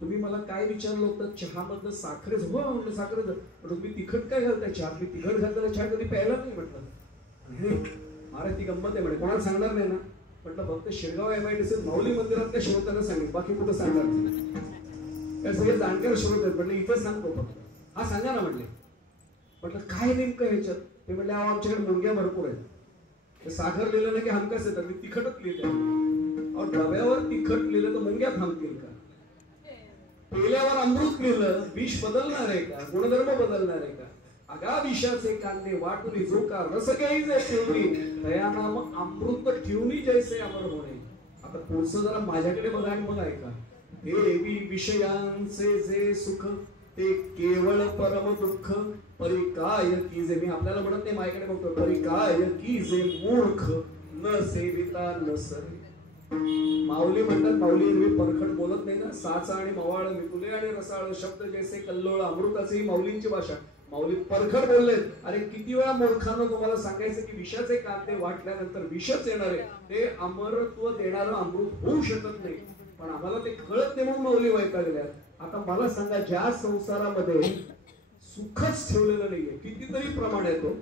तुम्ही मला काय विचारलं होतं, चहामधलं साखरेच? हो म्हटलं साखरेच. म्हटलं तुम्ही तिखट काय घालताय चहात? मी तिखट घालताना चहा कधी प्यायला नाही म्हटलं. महाराज ती गंमत आहे म्हणे, कोणाला सांगणार नाही ना? म्हटलं फक्त शिरगाव MIDC माऊली मंदिरात त्या श्रोत्यांना सांगेल, बाकी कुठं सांगणार नाही. त्या सगळे जाणकार श्रोत आहेत. म्हटलं इथं सांगतो फक्त, हा सांगा ना म्हटले. म्हटलं काय नेमकं ह्याच्यात? ते म्हटले, आमच्याकडे मुंग्या भरपूर आहेत, साखर लिहिलं ना की हमखास येतात, मी तिखटच लिहिलं. डब्यावर तिखट लिहिलं तर मुंग्या थांबतील का? पेल्यावर अमृत लिहिलं, विष बदलणार आहे का? गुणधर्म बदलणार आहे का? अगा विषाचे कांदे वाटुनी, जो का रस घेईजे पिळुनी, तया नाम अमृत ठेवणी जैसे अमर होणे. आता पुढचं जरा माझ्याकडे बघा आणि मग ऐका. हे विषयांचे जे सुख, ते केवळ परम दुःख, परिकाय की जे, मी आपल्याला म्हणत नाही, माझ्याकडे बघतो, परिकाय की जे मूर्ख न सेविता न सरे. माऊली म्हणतात, माऊली एरवी परखड बोलत नाही ना. साचा आणि मवाळ, विपुले आणि रसाळ शब्द जैसे कल्लोळ, अमृताची माऊलींची भाषा. माऊली परखड बोललेत. अरे किती वेळा मूर्खानं तुम्हाला सांगायचं की विषाचे कांदे वाटल्यानंतर विषच येणार आहे, ते अमरत्व देणारं अमृत होऊ शकत नाही. पण आम्हाला ते कळत नाही म्हणून माऊली वैतागल्या. आता मला सांगा, ज्या संसारामध्ये सुखच ठेवलेलं नाहीये, कितीतरी प्रमाण येतो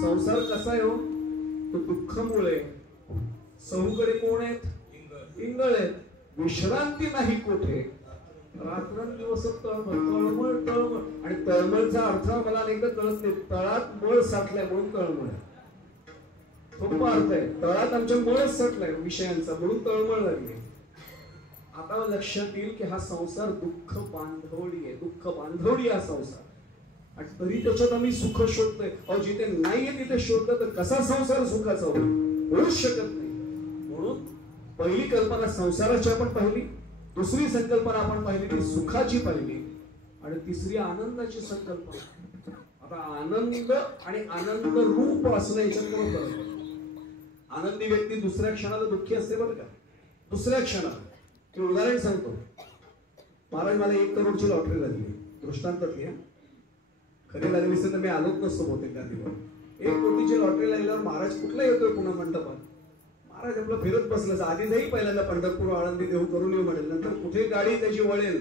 संसार कसा आहे हो? तो दुःखामुळे. सहूकडे कोण आहेत? इंगळे विश्रांती नाही कोठे, रात्रंदिवस तळमळ तळमळ. आणि तळमळचा अर्थ मला अनेकदा कळत नाही. तळात मळ साठलाय म्हणून तळमळ. सोपा अर्थ आहे, तळात आमच्या मळच साठलाय विषयांचा म्हणून तळमळ लागली. आता लक्षात येईल की हा संसार दुःख बांधवडी आहे, दुःख बांधवडी हा संसार. आणि तरी त्याच्यात आम्ही सुख शोधतोय. अहो जिथे नाहीये तिथे शोधलं तर कसा संसार सुखाचा होऊच शकत नाही. म्हणून पहिली कल्पना संसाराची आपण पाहिली, दुसरी संकल्पना आपण पाहिली ती सुखाची पाहिली, आणि तिसरी आनंदाची संकल्पना. आता आनंद आणि आनंद रूप असणं याच्यात फरक आहे. आनंदी व्यक्ती दुसऱ्या क्षणाला दुःखी असते बरं का. दुसऱ्या क्षणाला मी उदाहरण सांगतो. महाराज मला 1 करोडची लॉटरी लागली, दृष्टांतातली. खरी लागली असते तर मी आलोच नसतो बहुतेक गादीवर. 1 कोटीची लॉटरी लागल्यावर महाराज कुठला येतोय पुन्हा मंडपात. महाराज आपलं फिरत बसलं. आधी नाही पहिल्यांदा पंढरपूर आळंदी देऊ करून येऊ म्हणेल, नंतर कुठे गाडी त्याची वळेल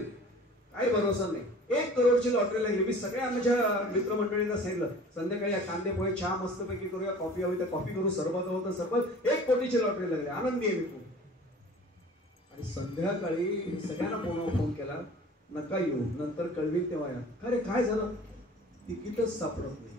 काही भरोसा नाही. 1 करोडची लॉटरी लागली. मी सगळ्या आमच्या मित्रमंडळींना सांगितलं संध्याकाळी या कांदे पोहे चहा मस्तपैकी करूया, कॉफी हवी तर कॉफी करू, सरबत हवं तर सरबत. 1 कोटीची लॉटरी लागली, आनंदी आहे मी खूप. आणि संध्याकाळी सगळ्यांना फोन केला, नका येऊ, नंतर कळवील तेव्हा या. अरे काय झालं, तिकीटच सापडत नाही.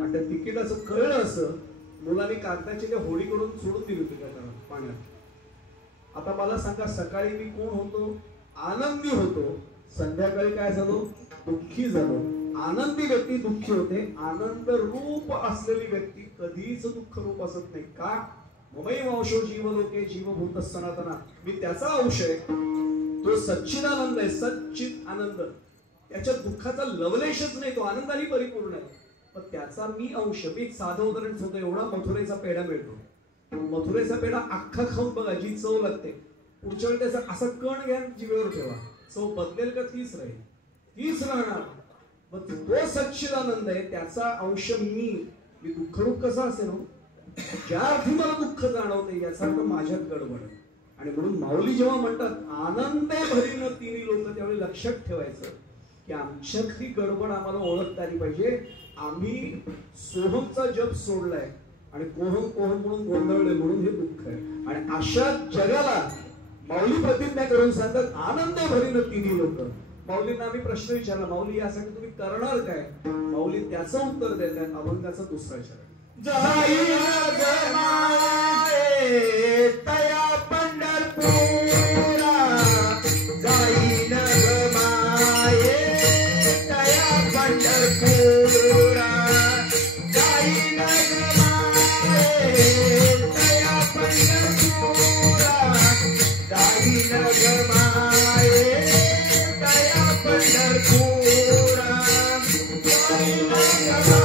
आणि त्या तिकिटाचं कळलं असं मुलांनी कागदाची त्या होडी करून सोडून दिली होती त्या पाण्यात. आता मला सांगा, सकाळी मी कोण होतो, आनंदी होतो, संध्याकाळी काय झालो, दुःखी झालो. आनंदी व्यक्ती दुःखी होते, आनंद रूप असलेली व्यक्ती कधीच दुःख रूप असत नाही. का, ममई वंशो जीवलोके जीवभूत सनातना, मी त्याचा अंश आहे, तो सच्चिदानंद आहे, सच्चित आनंद. त्याच्या दुःखाचा लवलेशच नाही, तो आनंदाने परिपूर्ण आहे. पण त्याचा मी अंश. मी एक साधं उदाहरण सांगतो. एवढा मथुरेचा पेढा मिळतो, मथुरेचा पेढा अख्खा खाऊन बघा, जी चव लागते. पुढच्या वेळी त्याचा असा कण घ्या, जीवेवर ठेवा, चव बदलेल का तीच राहील, तीच राहणार. मग तो सच्चिदानंद आहे, त्याचा अंश मी दुःखरूप कसा असेल. ज्या अर्थी मला दुःख जाणवते याचा अर्थ माझ्यात गडबड आहे. आणि म्हणून माऊली जेव्हा म्हणतात आनंदे भरीन तिन्ही लोक, त्यावेळी लक्षात ठेवायचं की आमच्यातली गडबड आम्हाला ओळखता आली पाहिजे. आम्ही सोहमचा जप सोडलाय आणि कोहम कोहम म्हणून गोंधळले म्हणून हे दुःख आहे. आणि अशा जगाला माऊली प्रतिज्ञा करून सांगतात आनंदे भरीन तिन्ही लोक. माऊलींना आम्ही प्रश्न विचारला, माऊली यासाठी तुम्ही करणार काय. माऊली त्याचं उत्तर देतात अभंगाचा 2रा चरण. जाईन ग माये तया पंढरपुरा, जाईन ग माये तया पंढरपुरा, जाईन ग माये तया पंढरपुरा, जाईन ग माये तया पंढरपुरा, जाईन ग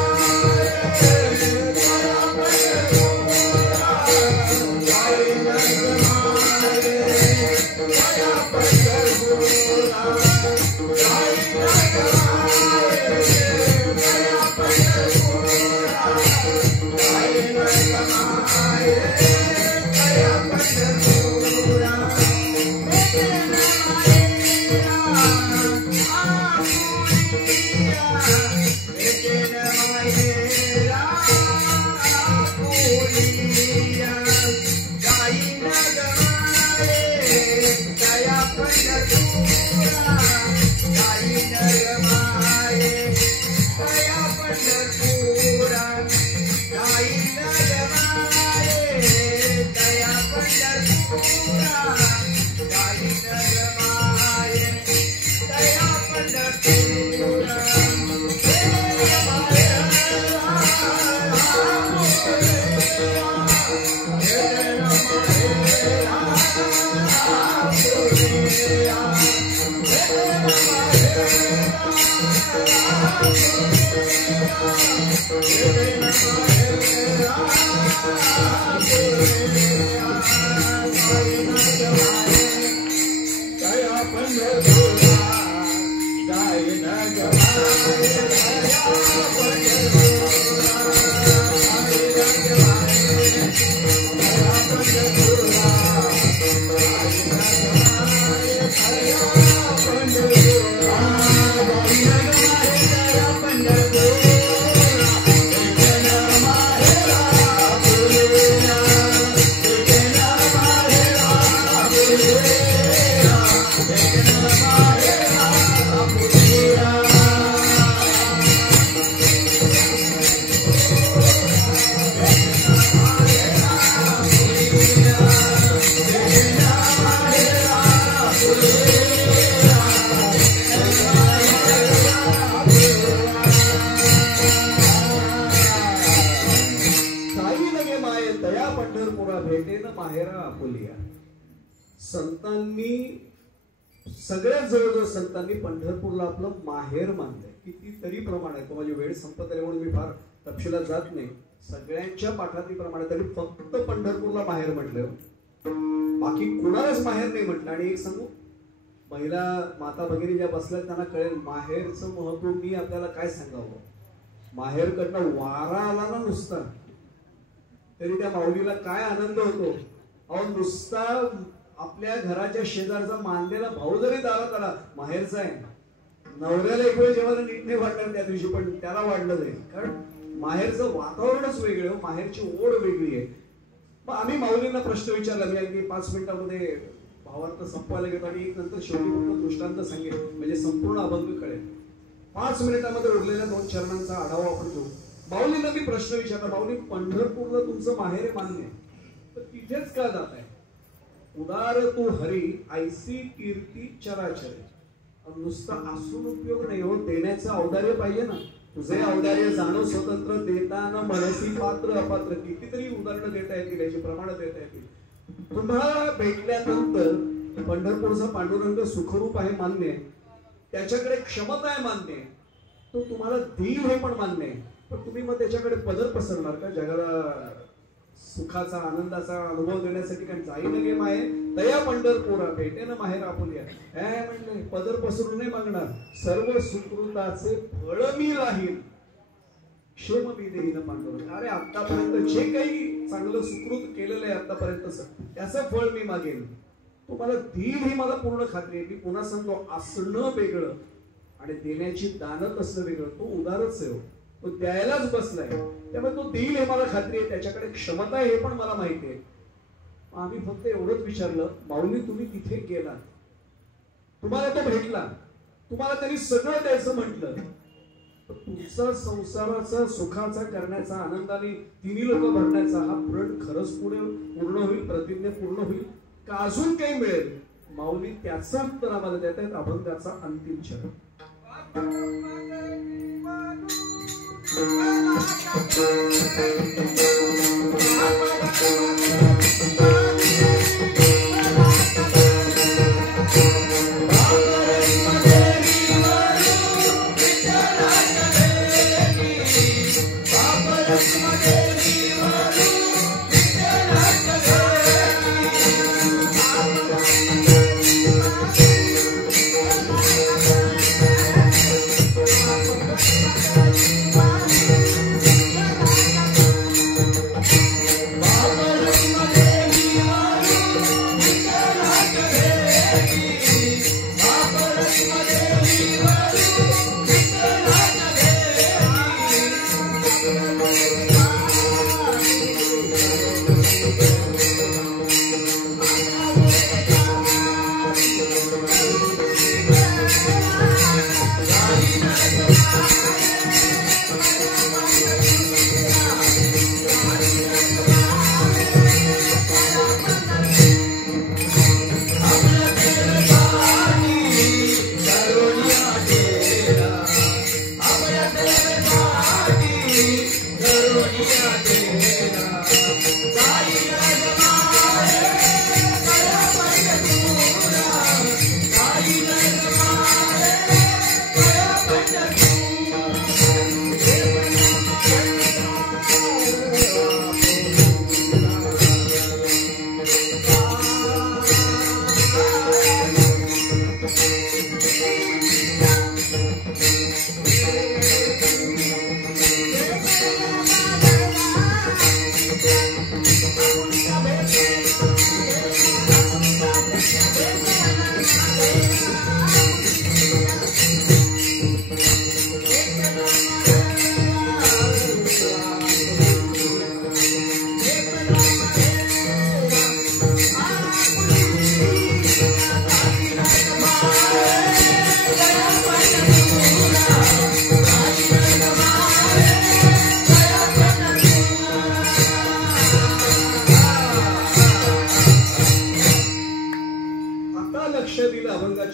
माहेरा आपुलिया. संतांनी सगळ्यात जवळजवळ संतांनी पंढरपूरला आपलं माहेर मानलंय. कितीतरी प्रमाण आहे. तो माझी वेळ संपत आली म्हणून मी फार तपशिलात जात नाही. सगळ्यांच्या पाठातील प्रमाणे तरी फक्त पंढरपूरला माहेर म्हटलं, बाकी कुणालाच माहेर नाही म्हटलं. आणि एक सांगू, महिला माता भगिनी ज्या बसल्यात त्यांना कळेल माहेरचं महत्व मी आपल्याला काय सांगावं. माहेरकडनं वारा आला ना नुसता तरी त्या माऊलीला काय आनंद होतो. अहो नुसता आपल्या घराच्या शेजारचा मानलेला भाऊ जरी दारात आला, माहेरचा आहे, नवऱ्याला एक वेळ जेव्हा नीट नाही वाटणार त्या दिवशी, पण त्याला वाढलं जाईल. कारण माहेरचं वातावरणच वेगळं आहे, माहेरची ओढ वेगळी आहे. मग आम्ही माऊलींना प्रश्न विचारला. मी अगदी 5 मिनिटांमध्ये भावार्थ संपवायला घेतो आणि एक नंतर शेवटी पूर्ण दृष्टांत सांगेल म्हणजे संपूर्ण अभंग कळेल. 5 मिनिटांमध्ये उरलेल्या 2 चरणांचा आढावा आपण घेऊ. माऊलींना मी प्रश्न विचारला, माऊली पांढरपूरला तुमचं माहेर मान्य तर तिथेच का जात आहे? उदार तू हरी ऐसी कीर्ती चराचरे. नुसता असून उपयोग नाही हो, देण्याचं औदार्य पाहिजे ना. तुझे औदार्य जाणव स्वतंत्र, देताना मनसी पात्र अपात्र. कितीतरी उदाहरणं देता येतील, याची प्रमाणं देता येतील. तुम्हाला भेटल्यानंतर पंढरपूरचा पांडुरंग सुखरूप आहे मान्य, त्याच्याकडे क्षमता आहे मान्य, तो तुम्हाला देईल हे पण मान्य आहे. पण तुम्ही मग त्याच्याकडे पदर पसरणार का जगाला सुखाचा आनंदाचा अनुभव देण्यासाठी? कारण जाईन गे माये तया पंढरपुरा भेटे ना माहेर आपुलिया. काय म्हणले, पदर पसरून नाही मागणार. सर्व सुकृताचे फळ मी राहील, क्षेम मी देईन पांडुरंग. अरे आतापर्यंत जे काही चांगलं सुकृत केलेलं आहे आतापर्यंत त्याचं फळ मी मागेन. तुम्हाला देईल ही मला पूर्ण खात्री आहे. मी पुन्हा सांगतो, असणं वेगळं आणि देण्याची दानत असणं वेगळं. तो उदारच आहे, तो द्यायलाच बसलाय, त्यामुळे तो देईल हे मला खात्री आहे. त्याच्याकडे क्षमता आहे हे पण मला माहिती आहे. आम्ही फक्त एवढंच विचारलं, माऊली तुम्ही तिथे गेलात, तुम्हाला तो भेटला, तुम्हाला त्यांनी सगळं द्यायचं म्हटलं, तुमचा संसाराचा सुखाचा करण्याचा आनंदाने तिन्ही लोक भरण्याचा हा प्रण खरंच पुढे पूर्ण होईल, प्रतिज्ञा पूर्ण होईल का अजून काही मिळेल? माऊली त्याचं उत्तर आम्हाला देत आहेत अभंगाचा अंतिम चरण.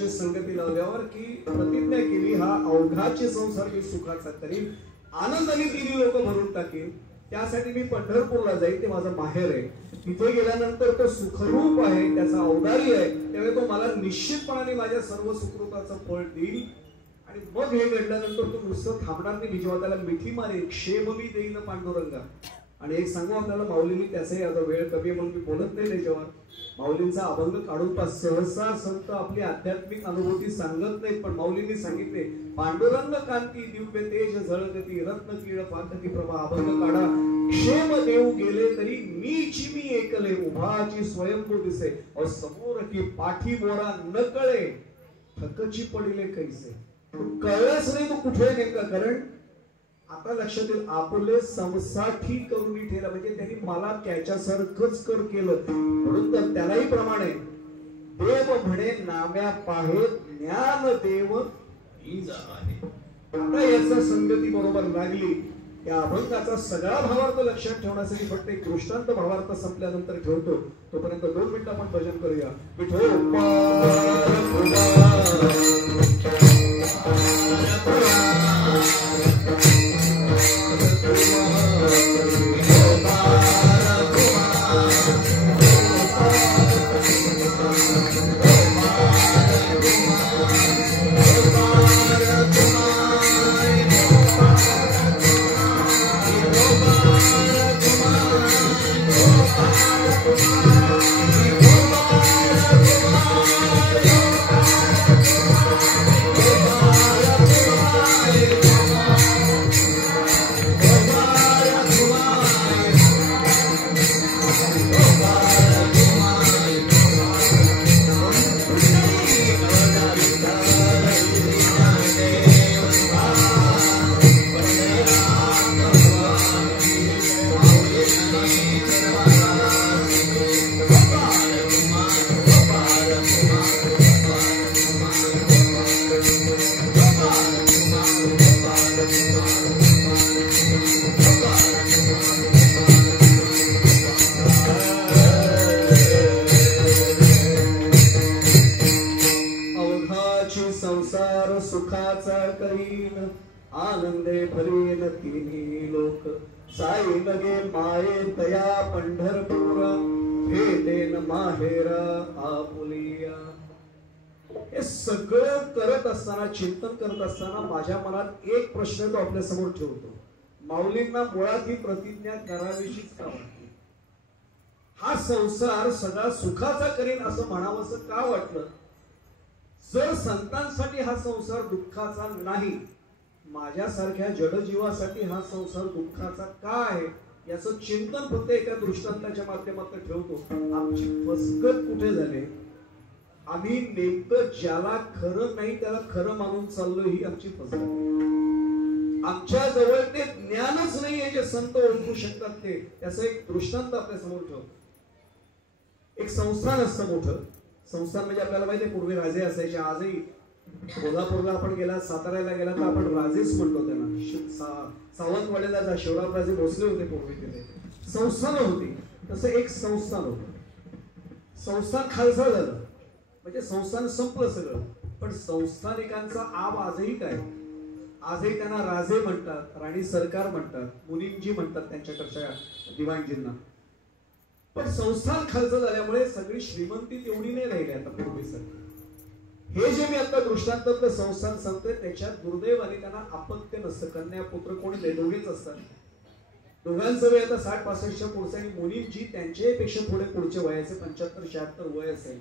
संगती लावल्यावर की प्रतिज्ञा केली, हा अवघाचे संसार मी सुखाचा करीन, आनंदाने तिन्ही लोक भरून टाकेन. त्यासाठी मी पंढरपूरला जाईन, ते माझं माहेर आहे. तिथे गेल्यानंतर तो सुखरूप आहे, त्याचा औदार्य आहे, त्यामुळे तो मला निश्चितपणाने माझ्या सर्व सुकृताचं फळ देईल. आणि मग हे घडल्यानंतर तो नुसतं थांबणार नाही, मी जेव्हा त्याला मिठी मारेन, क्षेममी देईन पांडुरंगा. आणि एक सांगू आपल्याला, माऊलींनी त्याचाही आता वेळ कमी म्हणून मी बोलत नाही त्याच्यावर, माऊलींचा अभंग काढून पास. सहसा संत आपली आध्यात्मिक अनुभूती सांगत नाहीत, पण माऊलींनी सांगितले, पांडुरंग कांती दिव्य तेज झळकती रत्न किळ फाकती प्रभा. अभंग काढा. क्षेम देऊ गेले तरी मीची मी एकले, उभाची स्वयंभू दिसे, और समोर की पाठी मोरा न कळे, थकची पडिले कैसे. कळलंच नाही तो कुठे नेमका, कारण आता लक्षात येईल, आपले समसाठी करून ठेवला, म्हणजे त्यांनी मला त्याच्यासारखंच कर केलं. म्हणून तर त्यालाही प्रमाण आहे, देव म्हणे नाम्या पाहे ज्ञान देव हीच आहे. आता याचा संगती बरोबर लागली. या अभंगाचा सगळा भावार्थ लक्षात ठेवण्यासाठी फक्त एक दृष्टांत भावार्थ संपल्यानंतर ठेवतो. तोपर्यंत 2 मिनिटं आपण भजन करूया. संसार सुखाचा करीन, आनंदे भरीन तिन्ही लोक, साई लगे माये तया पंढरपुरा, भेटेन माहेरा आपुलिया. हे सगळं करत असताना, चिंतन करत असताना माझ्या मनात एक प्रश्न तो आपल्या समोर ठेवतो. माऊलींना मुळात ही प्रतिज्ञा करावीशीच का वाटली? हा संसार सगळा सुखाचा करीन असं म्हणावंसं का वाटलं? जर संतांसाठी हा संसार दुःखाचा नाही, माझ्यासारख्या जडजीवासाठी हा संसार दुःखाचा का आहे याचं चिंतन फक्त एका दृष्टांताच्या माध्यमातून ठेवतो. आमची फसगत कुठे झाली? आम्ही नेमकं ज्याला खरं नाही त्याला खरं मानून चाललो, ही आमची फसगत. आमच्या जवळ ते ज्ञानच नाहीये जे संत ओळखू शकतात ते. त्याचा एक दृष्टांत आपल्या समोर ठेवतो. एक संस्थान असतं मोठं. संस्थान म्हणजे आपल्याला माहिती आहे, पूर्वी राजे असायचे. आजही कोल्हापूरला आपण गेला, साताऱ्याला गेला तर आपण राजेच म्हणतो त्यांना. सावंतवाडीला जा, शिवरामराजे भोसले होते पूर्वी, तिथे संस्थान होती. तसं एक संस्थान होतं. संस्थान खालसा झालं म्हणजे संस्थान संपलं सगळं. पण संस्थानिकांचा आब आजही काय? आजही त्यांना राजे म्हणतात, राणी सरकार म्हणतात, मुनीमजी म्हणतात त्यांच्याकडच्या दिवाणजींना. पण संस्थान खालचं झाल्यामुळे सगळी श्रीमंती तेवढी नाही राहिली आता पूर्वीसारखी. हे जे मी आता दृष्टांतातलं संस्थान सांगतोय त्याच्यात दुर्दैवाने त्यांना अपत्य नसतं. कन्या पुत्र कोणी नाही, दोघेच असतात. दोघांचं वय आता 60-65च्या पुढचं. आणि मुनीमजी त्यांच्यापेक्षा थोडे पुढचे वयाचे 75-76 वय असेल.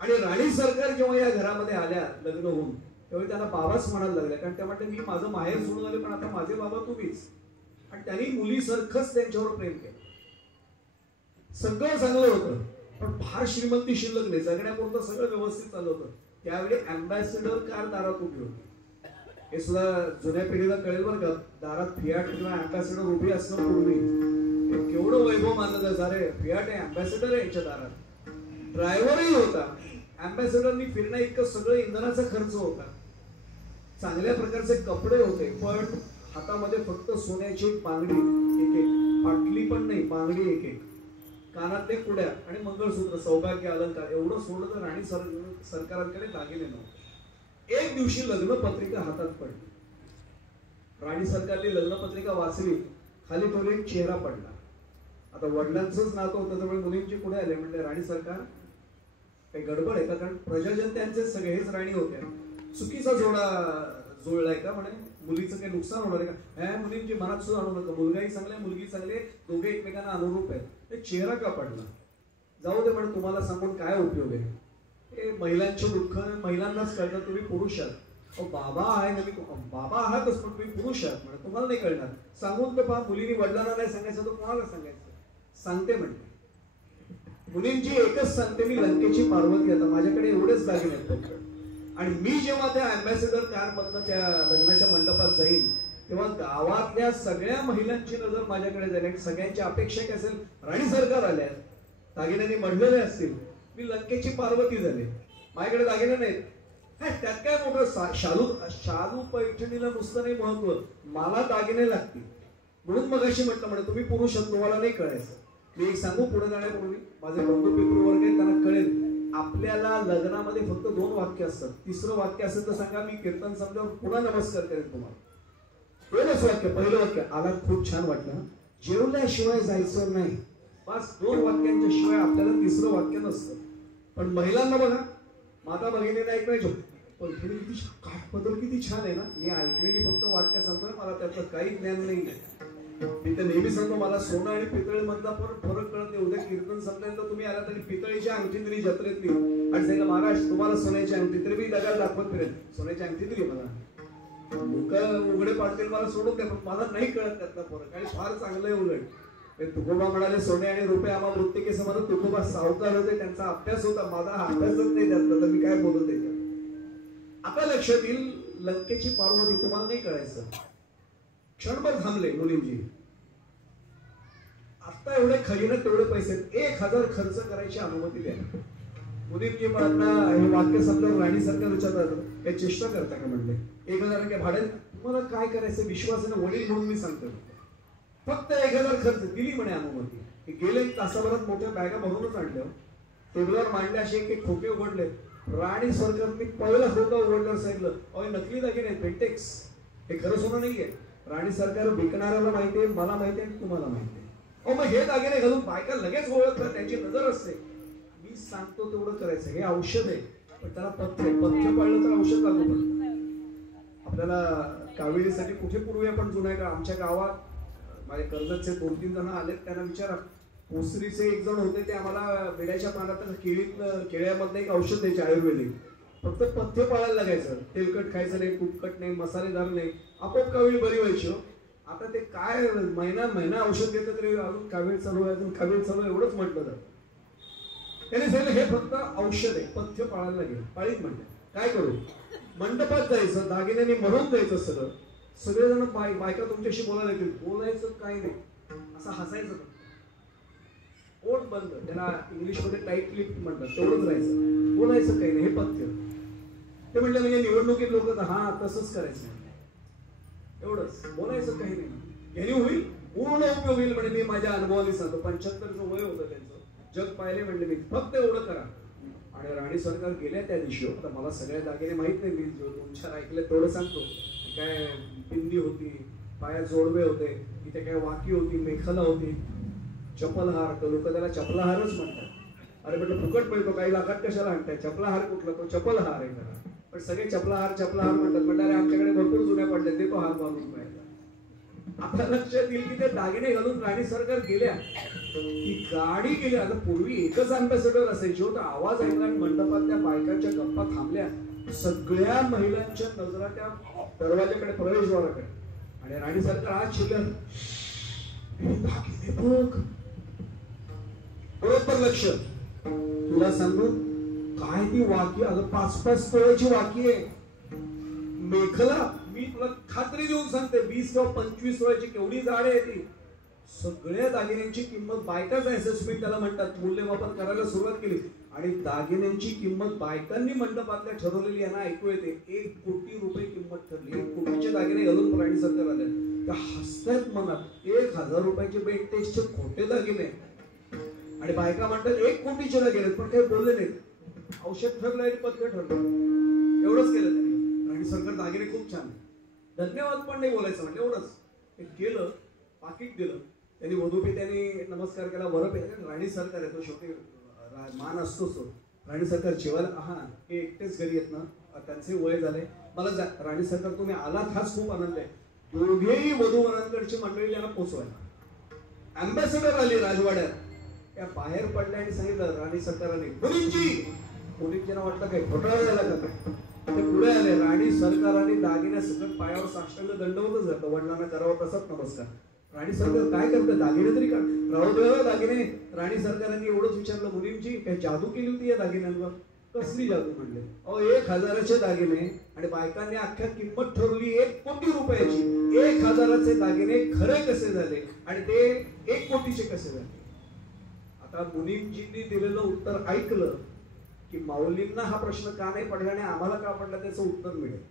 आणि राणी सरकार जेव्हा या घरामध्ये आल्या लग्न होऊन, तेव्हा त्यांना बाबाच म्हणायला लागल्या. कारण त्या म्हणते, मी माझं माहेर सोडून आले पण आता माझे बाबा तुम्हीच. आणि त्यांनी मुलीसारखंच त्यांच्यावर प्रेम केलं. सगळं चांगलं होतं, पण फार श्रीमंती शिल्लक नाही, जगण्यापुरतं सगळं व्यवस्थित चाललं होतं. त्यावेळी अँबॅसेडर कार दारात उभी होती. हे सुद्धा जुन्या पिढीला कळेल बरं का. दारात फियाट किंवा अँबॅसेडर उभी असणं पूर्वी केवढं वैभव मानलं जायचं. अरे फियाट आहे, अँबॅसेडर आहे यांच्या दारात. ड्रायव्हरही होता. अँबॅसेडरनी फिरणं इतकं सगळं इंधनाचा खर्च होता. चांगल्या प्रकारचे कपडे होते, पण हातामध्ये फक्त सोन्याची एक बांगडी, एक पाटली पण नाही, बांगडी एक एक, कानातले कुड्या आणि मंगळसूत्र, सौभाग्य अलंकार, एवढं सोडलं तर राणी सरकारांकडे दागिने नव्हते. एक दिवशी लग्न पत्रिका हातात पडली. राणी सरकारने लग्न पत्रिका वाचली, खाली थोडी चेहरा पडला. आता वडिलांचंच नातं होतं त्यामुळे मुलींची पुढे आले, म्हणले राणी सरकार काही गडबड आहे का? कारण प्रजाजन त्यांचे सगळे, हेच राणी होत्या, चुकीचा जोडा जुळलाय का? म्हणे मुलीचं काही नुकसान होणार आहे का? ह्या मुलींची मनात सुद्धा आणू नका, मुलगाही चांगला मुलगी चांगली, दोघे एकमेकांना अनुरूप आहेत. ते चेहरा का पडला? जाऊ दे म्हणे, तुम्हाला सांगून काय उपयोग आहे? हे महिलांचे दुःख महिलांनाच कळतं, तुम्ही पुरुष आहात. बाबा आहे ना, मी बाबा आहातच पण तुम्ही पुरुष आहात म्हणे, तुम्हाला नाही कळणार. सांगून तर पहा, मुलींनी वडिलांना नाही सांगायचं तर कोणाला सांगायचं? सांगते म्हणते मुलींची एकच सांगते, मी लंकेची पार्वती. आता माझ्याकडे एवढेच दागिने आहेत फक्त, आणि मी जेव्हा त्या अँबॅसेडर कार मधनं त्या लग्नाच्या मंडपात जाईन तेव्हा गावातल्या सगळ्या महिलांची नजर माझ्याकडे जाईल. सगळ्यांची अपेक्षा काय असेल? राणी सरकार आल्या, दागिन्यांनी मढलेले असतील, मी लंकेची पार्वती झाले, माझ्याकडे दागिने नाहीत. त्यात काय मोठं? शालू पैठणीला नुसतं नाही महत्व, मला दागिने लागतील. म्हणून मग अशी म्हटलं म्हणे, तुम्ही पुरुष आहात, तुम्हाला नाही कळायचं. मी एक सांगू पुढे जाण्यापूर्वी, माझे बंधू पितृ वर्ग आहेत, त्यांना कळेल. आपल्याला लग्नामध्ये फक्त 2 वाक्य असतात. तिसरं वाक्य असेल तर सांगा, मी कीर्तन समजावून पुन्हा नमस्कार करेन तुम्हाला. 2च वाक्य. पहिलं वाक्य, आला खूप छान वाटलं, जेवल्याशिवाय जायचं नाही. बस 2 वाक्यांच्या शिवाय आपल्याला तिसरं वाक्य नसतं. पण महिलांना बघा, माता भगिनीला ऐकवायचो, पण किती काठपदर किती छान आहे ना. मी ऐकलेली फक्त वाक्य सांगतोय, मला त्याचं काही ज्ञान नाही. मी तर नेहमी सांगतो, मला सोनं आणि पितळी मधला फरक कळत नाही. उद्या कीर्तन संपल्यानंतर तर तुम्ही आला तरी पितळीची अंगठी दिली जत्रेतली आणि सांगितलं महाराज तुम्हाला सोन्याची अंगठी, तरी मी दगाल दाखवत फिरेल, सोन्याची अंगठी दिली मला. लोक उघडे पाडतील मला सोडून द्या, पण मला नाही कळत त्यातला फरक. आणि फार चांगलं आहे उलट. तुकोबा म्हणाले, सोने आणि रुपये आम्हा वृत्तिके समज. तुकोबा सावकार होते, त्यांचा अभ्यास होता, माझा अभ्यासच नाही त्यातला, तर मी काय बोलत त्याच्यात. आता लक्षात येईल, लंकेची पार्वती तुम्हाला नाही कळायचं. क्षणभर थांबले मुलींची. आता एवढे खजिन्यात तेवढे पैसे, 1000 खर्च करायची अनुमती द्या. मुलींची म्हणा, हे वाक्य संपल्यावर राणी सरकार विचारतात, काही चेष्टा करता का? म्हणले 1000 काय भाडे? तुम्हाला काय करायचं? विश्वासाने वडील म्हणून मी सांगतो, फक्त 1000 खर्च. दिली म्हणे अनुमती. गेले तासाभरात मोठ्या बॅगा भरूनच आणल्या, टेबलावर मांडले, असे एक खोके उघडले. राणी सरकारने पहिला खोका उघडल्यावर सांगितलं, अहो नकली दागिने, पेंटेक्स, हे खरं सोनं नाहीये. राणी सरकार विकणाऱ्याला माहितीये, मला माहितीये, तुम्हाला माहितीये. अहो मग हे दागिने घालून बायका लगेच ओळखतात, त्यांची नजर असते. मी सांगतो तेवढं करायचं. हे औषध आहे, पण त्याला पथ्य पाळलं तर औषध लागू पडतं. आपल्याला कावेरीसाठी कुठे पूर्वी आपण जुन्या का आमच्या गावात माझ्या कर्जतचे 2-3 जण आलेत, त्यांना विचारा. ओसरीचे एक जण होते, ते आम्हाला बेड्याच्या पानात केळ्यामधलं एक औषध द्यायचे आयुर्वेदिक. फक्त पथ्य पाळायला लागायचं, तेलकट खायचं नाही, तुपकट नाही, मसालेदार नाही, आपोआप कावीळ बरी व्हायची. आता ते काय महिना औषध देतं तरी अजून कावीळ चालू आहे, अजून कावीळ चालू आहे एवढंच म्हटलं जातं. त्याने सांगितलं हे फक्त औषध आहे, पथ्य पाळायला लागेल. पाळीत म्हणते काय करू? मंडपात जायचं, दागिन्यांनी म्हणून जायचं. सगळेजण बायका तुमच्याशी बोलायला येतील. बोलायचं काही नाही, असं हसायचं, ओठ बंद, त्याला इंग्लिशमध्ये टाईट लिप म्हणतात, तेवढंच राहायचं, बोलायचं काही नाही, हे पथ्य. ते म्हटलं म्हणजे निवडणुकीत लोक हा तसंच करायचं, एवढंच, बोलायचं काही नाही. याने होईल, पूर्ण उपयोग होईल म्हणे. मी माझ्या अनुभवाने सांगतो, 75चं वय होतं त्यांचं, जग पाहिले म्हणले मी, फक्त एवढं करा. आणि राणी सरकार गेल्या त्या दिवशी. आता मला सगळ्या दागिने माहित नाही, मी 2-4 ऐकले तेवढं सांगतो. काय पिंदी होती, पायात जोडवे होते, इथे काय वाकी होती, मेखला होती, चपलहार, तर लोक त्याला चपलाहारच म्हणतात. अरे म्हटलं फुकट मिळतो, काही लाखात कशाला आणताय? चपलाहार कुठला? तो चपलहार आहे त्याला. पण सगळे चपलाहार म्हणतात. म्हटलं अरे आमच्याकडे भरपूर जुन्या पडले, ते तो हार बांधून पाहिजे. आता लक्षात येईल की ते दागिने घालून राणी सरकार गेल्या, ती गाडी गेली. आता पूर्वी एकच अँबॅसेडर असायची होता. आवाज ऐकला आणि मंडपातल्या बायकांच्या गप्पा थांबल्या. सगळ्या महिलांच्या नजरा त्या दरवाजाकडे, प्रवेशद्वाराकडे. आणि राणी सरकार आज शिकल, बरोबर लक्ष. तुला सांगू काय ती वाकी, अगं 5-5 तोळ्याची वाकी आहे. मेखला मी तुला खात्री देऊन सांगते, 20 किंवा 25 तोळ्याची, केवढी जाड आहे ती. सगळ्या दागिन्यांची किंमत, बायकाच असेसमेंट त्याला म्हणतात, मूल्यमापन करायला सुरुवात केली. आणि दागिन्यांची किंमत बायकांनी मंडपातल्या ठरवलेली, यांना ऐकू येते, 1 कोटी रुपये किंमत ठरली. 1 कोटीचे दागिने घालून राणी सरकार आल्या. त्या हसतात मनात, 1000 रुपयाचे बेंटेक्सचे खोटे दागिने. आणि बायका म्हणतात 1 कोटीचे दागिने, पण काही बोलले नाहीत. औषध ठरलं आणि पथ्य ठरलं, एवढंच केलं त्यांनी. राणी सरकार दागिने खूप छान, धन्यवाद पण नाही बोलायचं, म्हणजे एवढंच. ते गेलं, पाकिट दिलं, त्यांनी वधूपित्याने नमस्कार केला, वरप राणी सरकार येतो, शेवटी मान असतोच तो. राणी सरकार जेवायला, हा हे एकटेच घरी येत ना, त्यांचे वय झाले, मला राणी सरकार तुम्ही आलात हाच खूप आनंद आहे. दोघेही वधूवरांकडची मंडळी त्यांना पोचवायला. अँबॅसेडर आली राजवाड्यात, त्या बाहेर पडल्या आणि सांगितलं राणी सरकाराने, मुलींजींना वाटलं काय घोटाळा झाला का काय, ते पुढे आले. राणी सरकाराने दागिन्या सगळं पायावर साष्टांग दंडवतच जातं, वडिलांना करावं तसाच नमस्कार. राणी सरकार काय करतं, दागिने तरी काढ, राहू दे दागिने. राणी सरकारांनी एवढंच विचारलं, मुलींची काय जादू केली होती या दागिन्यांवर? कसली जादू म्हणले? अहो 1000चे दागिने, आणि बायकांनी अख्ख्या किंमत ठरवली 1 कोटी रुपयाची. 1000चे दागिने खरे कसे झाले आणि ते 1 कोटीचे कसे झाले? आता मुनीमजींनी दिलेलं उत्तर ऐकलं की माऊलींना हा प्रश्न का नाही पडला आणि आम्हाला का पडला त्याचं उत्तर मिळेल.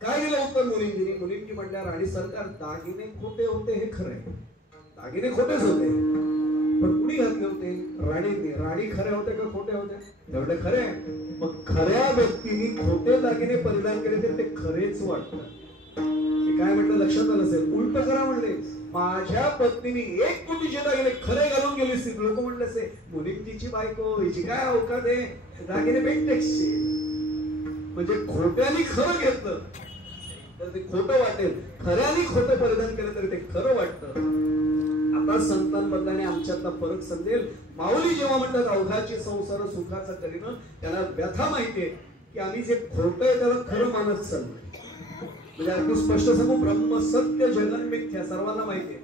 काय दिलं उत्तर मुनीमजींनी? मुनीमजी म्हटल्या, राणी सरकार दागिने खोटे होते हे खरं आहे, दागिने खोटेच होते, पण कुणी घातले होते? राणींनी. राणी खऱ्या होत्या का खोटे होत्या? एवढे खरे. मग खऱ्या व्यक्तीने खोटे दागिने परिधान केले तर ते खरेच वाटतात. काय म्हटलं लक्षात आलं असेल? उलट करा म्हणले, माझ्या पत्नीने 1 कोटीचे दागिने खरे घालून गेली असतील. लोक म्हणले असे, मुनीमजीची बायको हिची काय अवकात आहे, दागिने बेंटेक्सची. म्हणजे खोट्याने खरं घेतलं तर ते खोटं वाटेल, खऱ्याने खोटं परिधान केलं तरी ते खरं वाटतं. आता संतांमधला आणि आमच्यातला फरक समजेल. माऊली जेव्हा म्हणतात अवघाची संसार सुखाचा करीन, त्याला व्यथा माहितीये की आम्ही जे खोटं आहे त्याला खरं मानत चाललोय. म्हणजे अगदी स्पष्ट सांगू, ब्रह्म सत्य जगन मिथ्या सर्वांना माहिती आहे.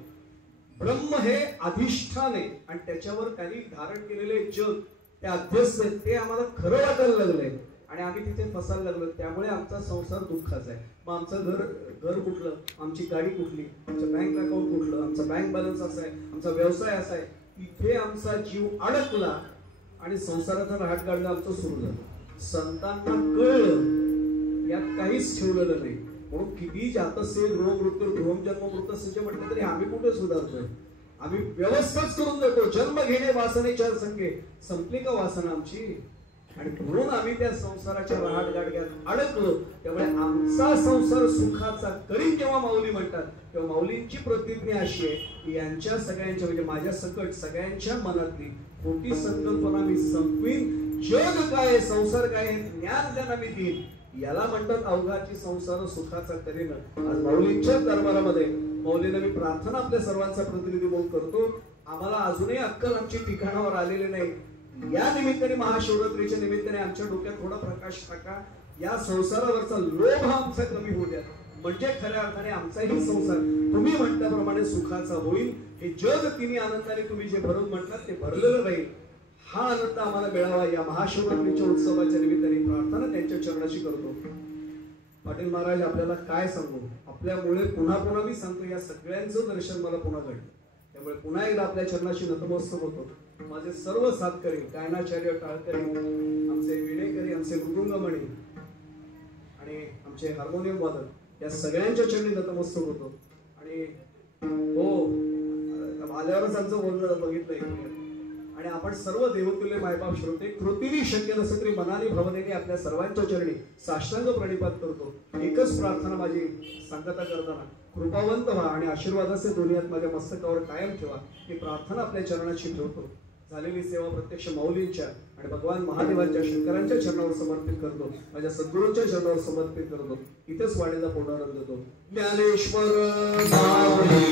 ब्रह्म हे अधिष्ठान आहे आणि त्याच्यावर त्यांनी धारण केलेले जग, ते अध्यस्त आहेत, ते आम्हाला खरं वाटायला लागलंय आणि आम्ही तिथे फसायला लागलो. त्यामुळे आमचा संसार दुःखाचा आहे. मग आमचं घर कुठलं, आमची गाडी कुठली, आमचं बँक अकाउंट कुठलं, आमचा बँक बॅलन्स असा आहे, आमचा व्यवसाय असा आहे, इथे आमचा जीव अडकला आणि संसाराचा रहाट काढणं आमचं सुरू झालं. संतांना कळलं यात काहीच ठेवलेलं नाही, म्हणून किती जातस्य गृहमृत्यू ध्रुवम जन्ममृतस्य म्हटलं तरी आम्ही कुठे सुधारतोय? आम्ही व्यवस्थाच करून देतो. जन्म घेणे वासनेच्या संख्ये, संपली का वासना आमची? आणि म्हणून आम्ही त्या संसाराच्या रहाट गाडग्यात अडकलो. त्यामुळे आमचा संसार सुखाचा करीन जेव्हा माऊली म्हणतात, तेव्हा माऊलींची प्रतिज्ञा अशी आहे की यांच्या सगळ्यांच्या, म्हणजे माझ्या सकट सगळ्यांच्या मनातली खोटी संकल्पना मी संपवीन. जग काय, संसार काय, ज्ञान त्यांना मी देईन. याला म्हणतात अवघाची संसार सुखाचा करीन. आज माऊलींच्या दरबारामध्ये माऊलींना मी प्रार्थना आपल्या सर्वांचा प्रतिनिधी म्हणून करतो. आम्हाला अजूनही अक्कल आमची ठिकाणावर आलेली नाही. या निमित्ताने, महाशिवरात्रीच्या निमित्ताने आमच्या डोक्यात थोडा प्रकाश टाका. या संसारावरचा लोभ आमचा कमी होऊ द्या, म्हणजे खऱ्या अर्थाने आमचाही संसार तुम्ही म्हटल्याप्रमाणे सुखाचा होईल. हे जग तिन्ही आनंदाने तुम्ही जे भरून म्हटलात ते भरलेलं राहील. हा आनंद आम्हाला मिळावा या महाशिवरात्रीच्या उत्सवाच्या निमित्ताने प्रार्थना त्यांच्या चरणाशी करतो. पाटील महाराज, आपल्याला काय सांगू, आपल्यामुळे पुन्हा पुन्हा मी सांगतो, या सगळ्यांचं दर्शन मला पुन्हा घडलं. त्यामुळे पुन्हा एकदा आपल्या चरणाशी नतमस्तक होतो. माझे सर्व साथकरी, गायनाचार्य टाळकरी, आमचे विणेकरी, आमचे मृदुंगमणी आणि आमचे हार्मोनियम वादक, या सगळ्यांच्या चरणी नतमस्तक होतो. आणि हो, आल्यावरच आमचं बोलणं बघितलंय. आणि आपण सर्व देवतुल्य मायबाप श्रोते, कृतीने शक्य नसेल तरी मनाने भावनेने आपल्या सर्वांच्या चरणी साष्टांग प्रणिपात करतो. एकच प्रार्थना माझी सांगता करताना, कृपावंत व्हा आणि आशीर्वादाचे दुनियात माझ्या मस्तकावर कायम ठेवा, ही प्रार्थना आपल्या चरणाशी ठेवतो. झालेली सेवा प्रत्यक्ष माऊलींच्या आणि भगवान महादेवांच्या, शंकरांच्या चरणावर समर्पित करतो. माझ्या सद्गुरूंच्या चरणावर समर्पित करतो. इथेच वाणीला पूर्णानंद देतो. ज्ञानेश्वर माऊली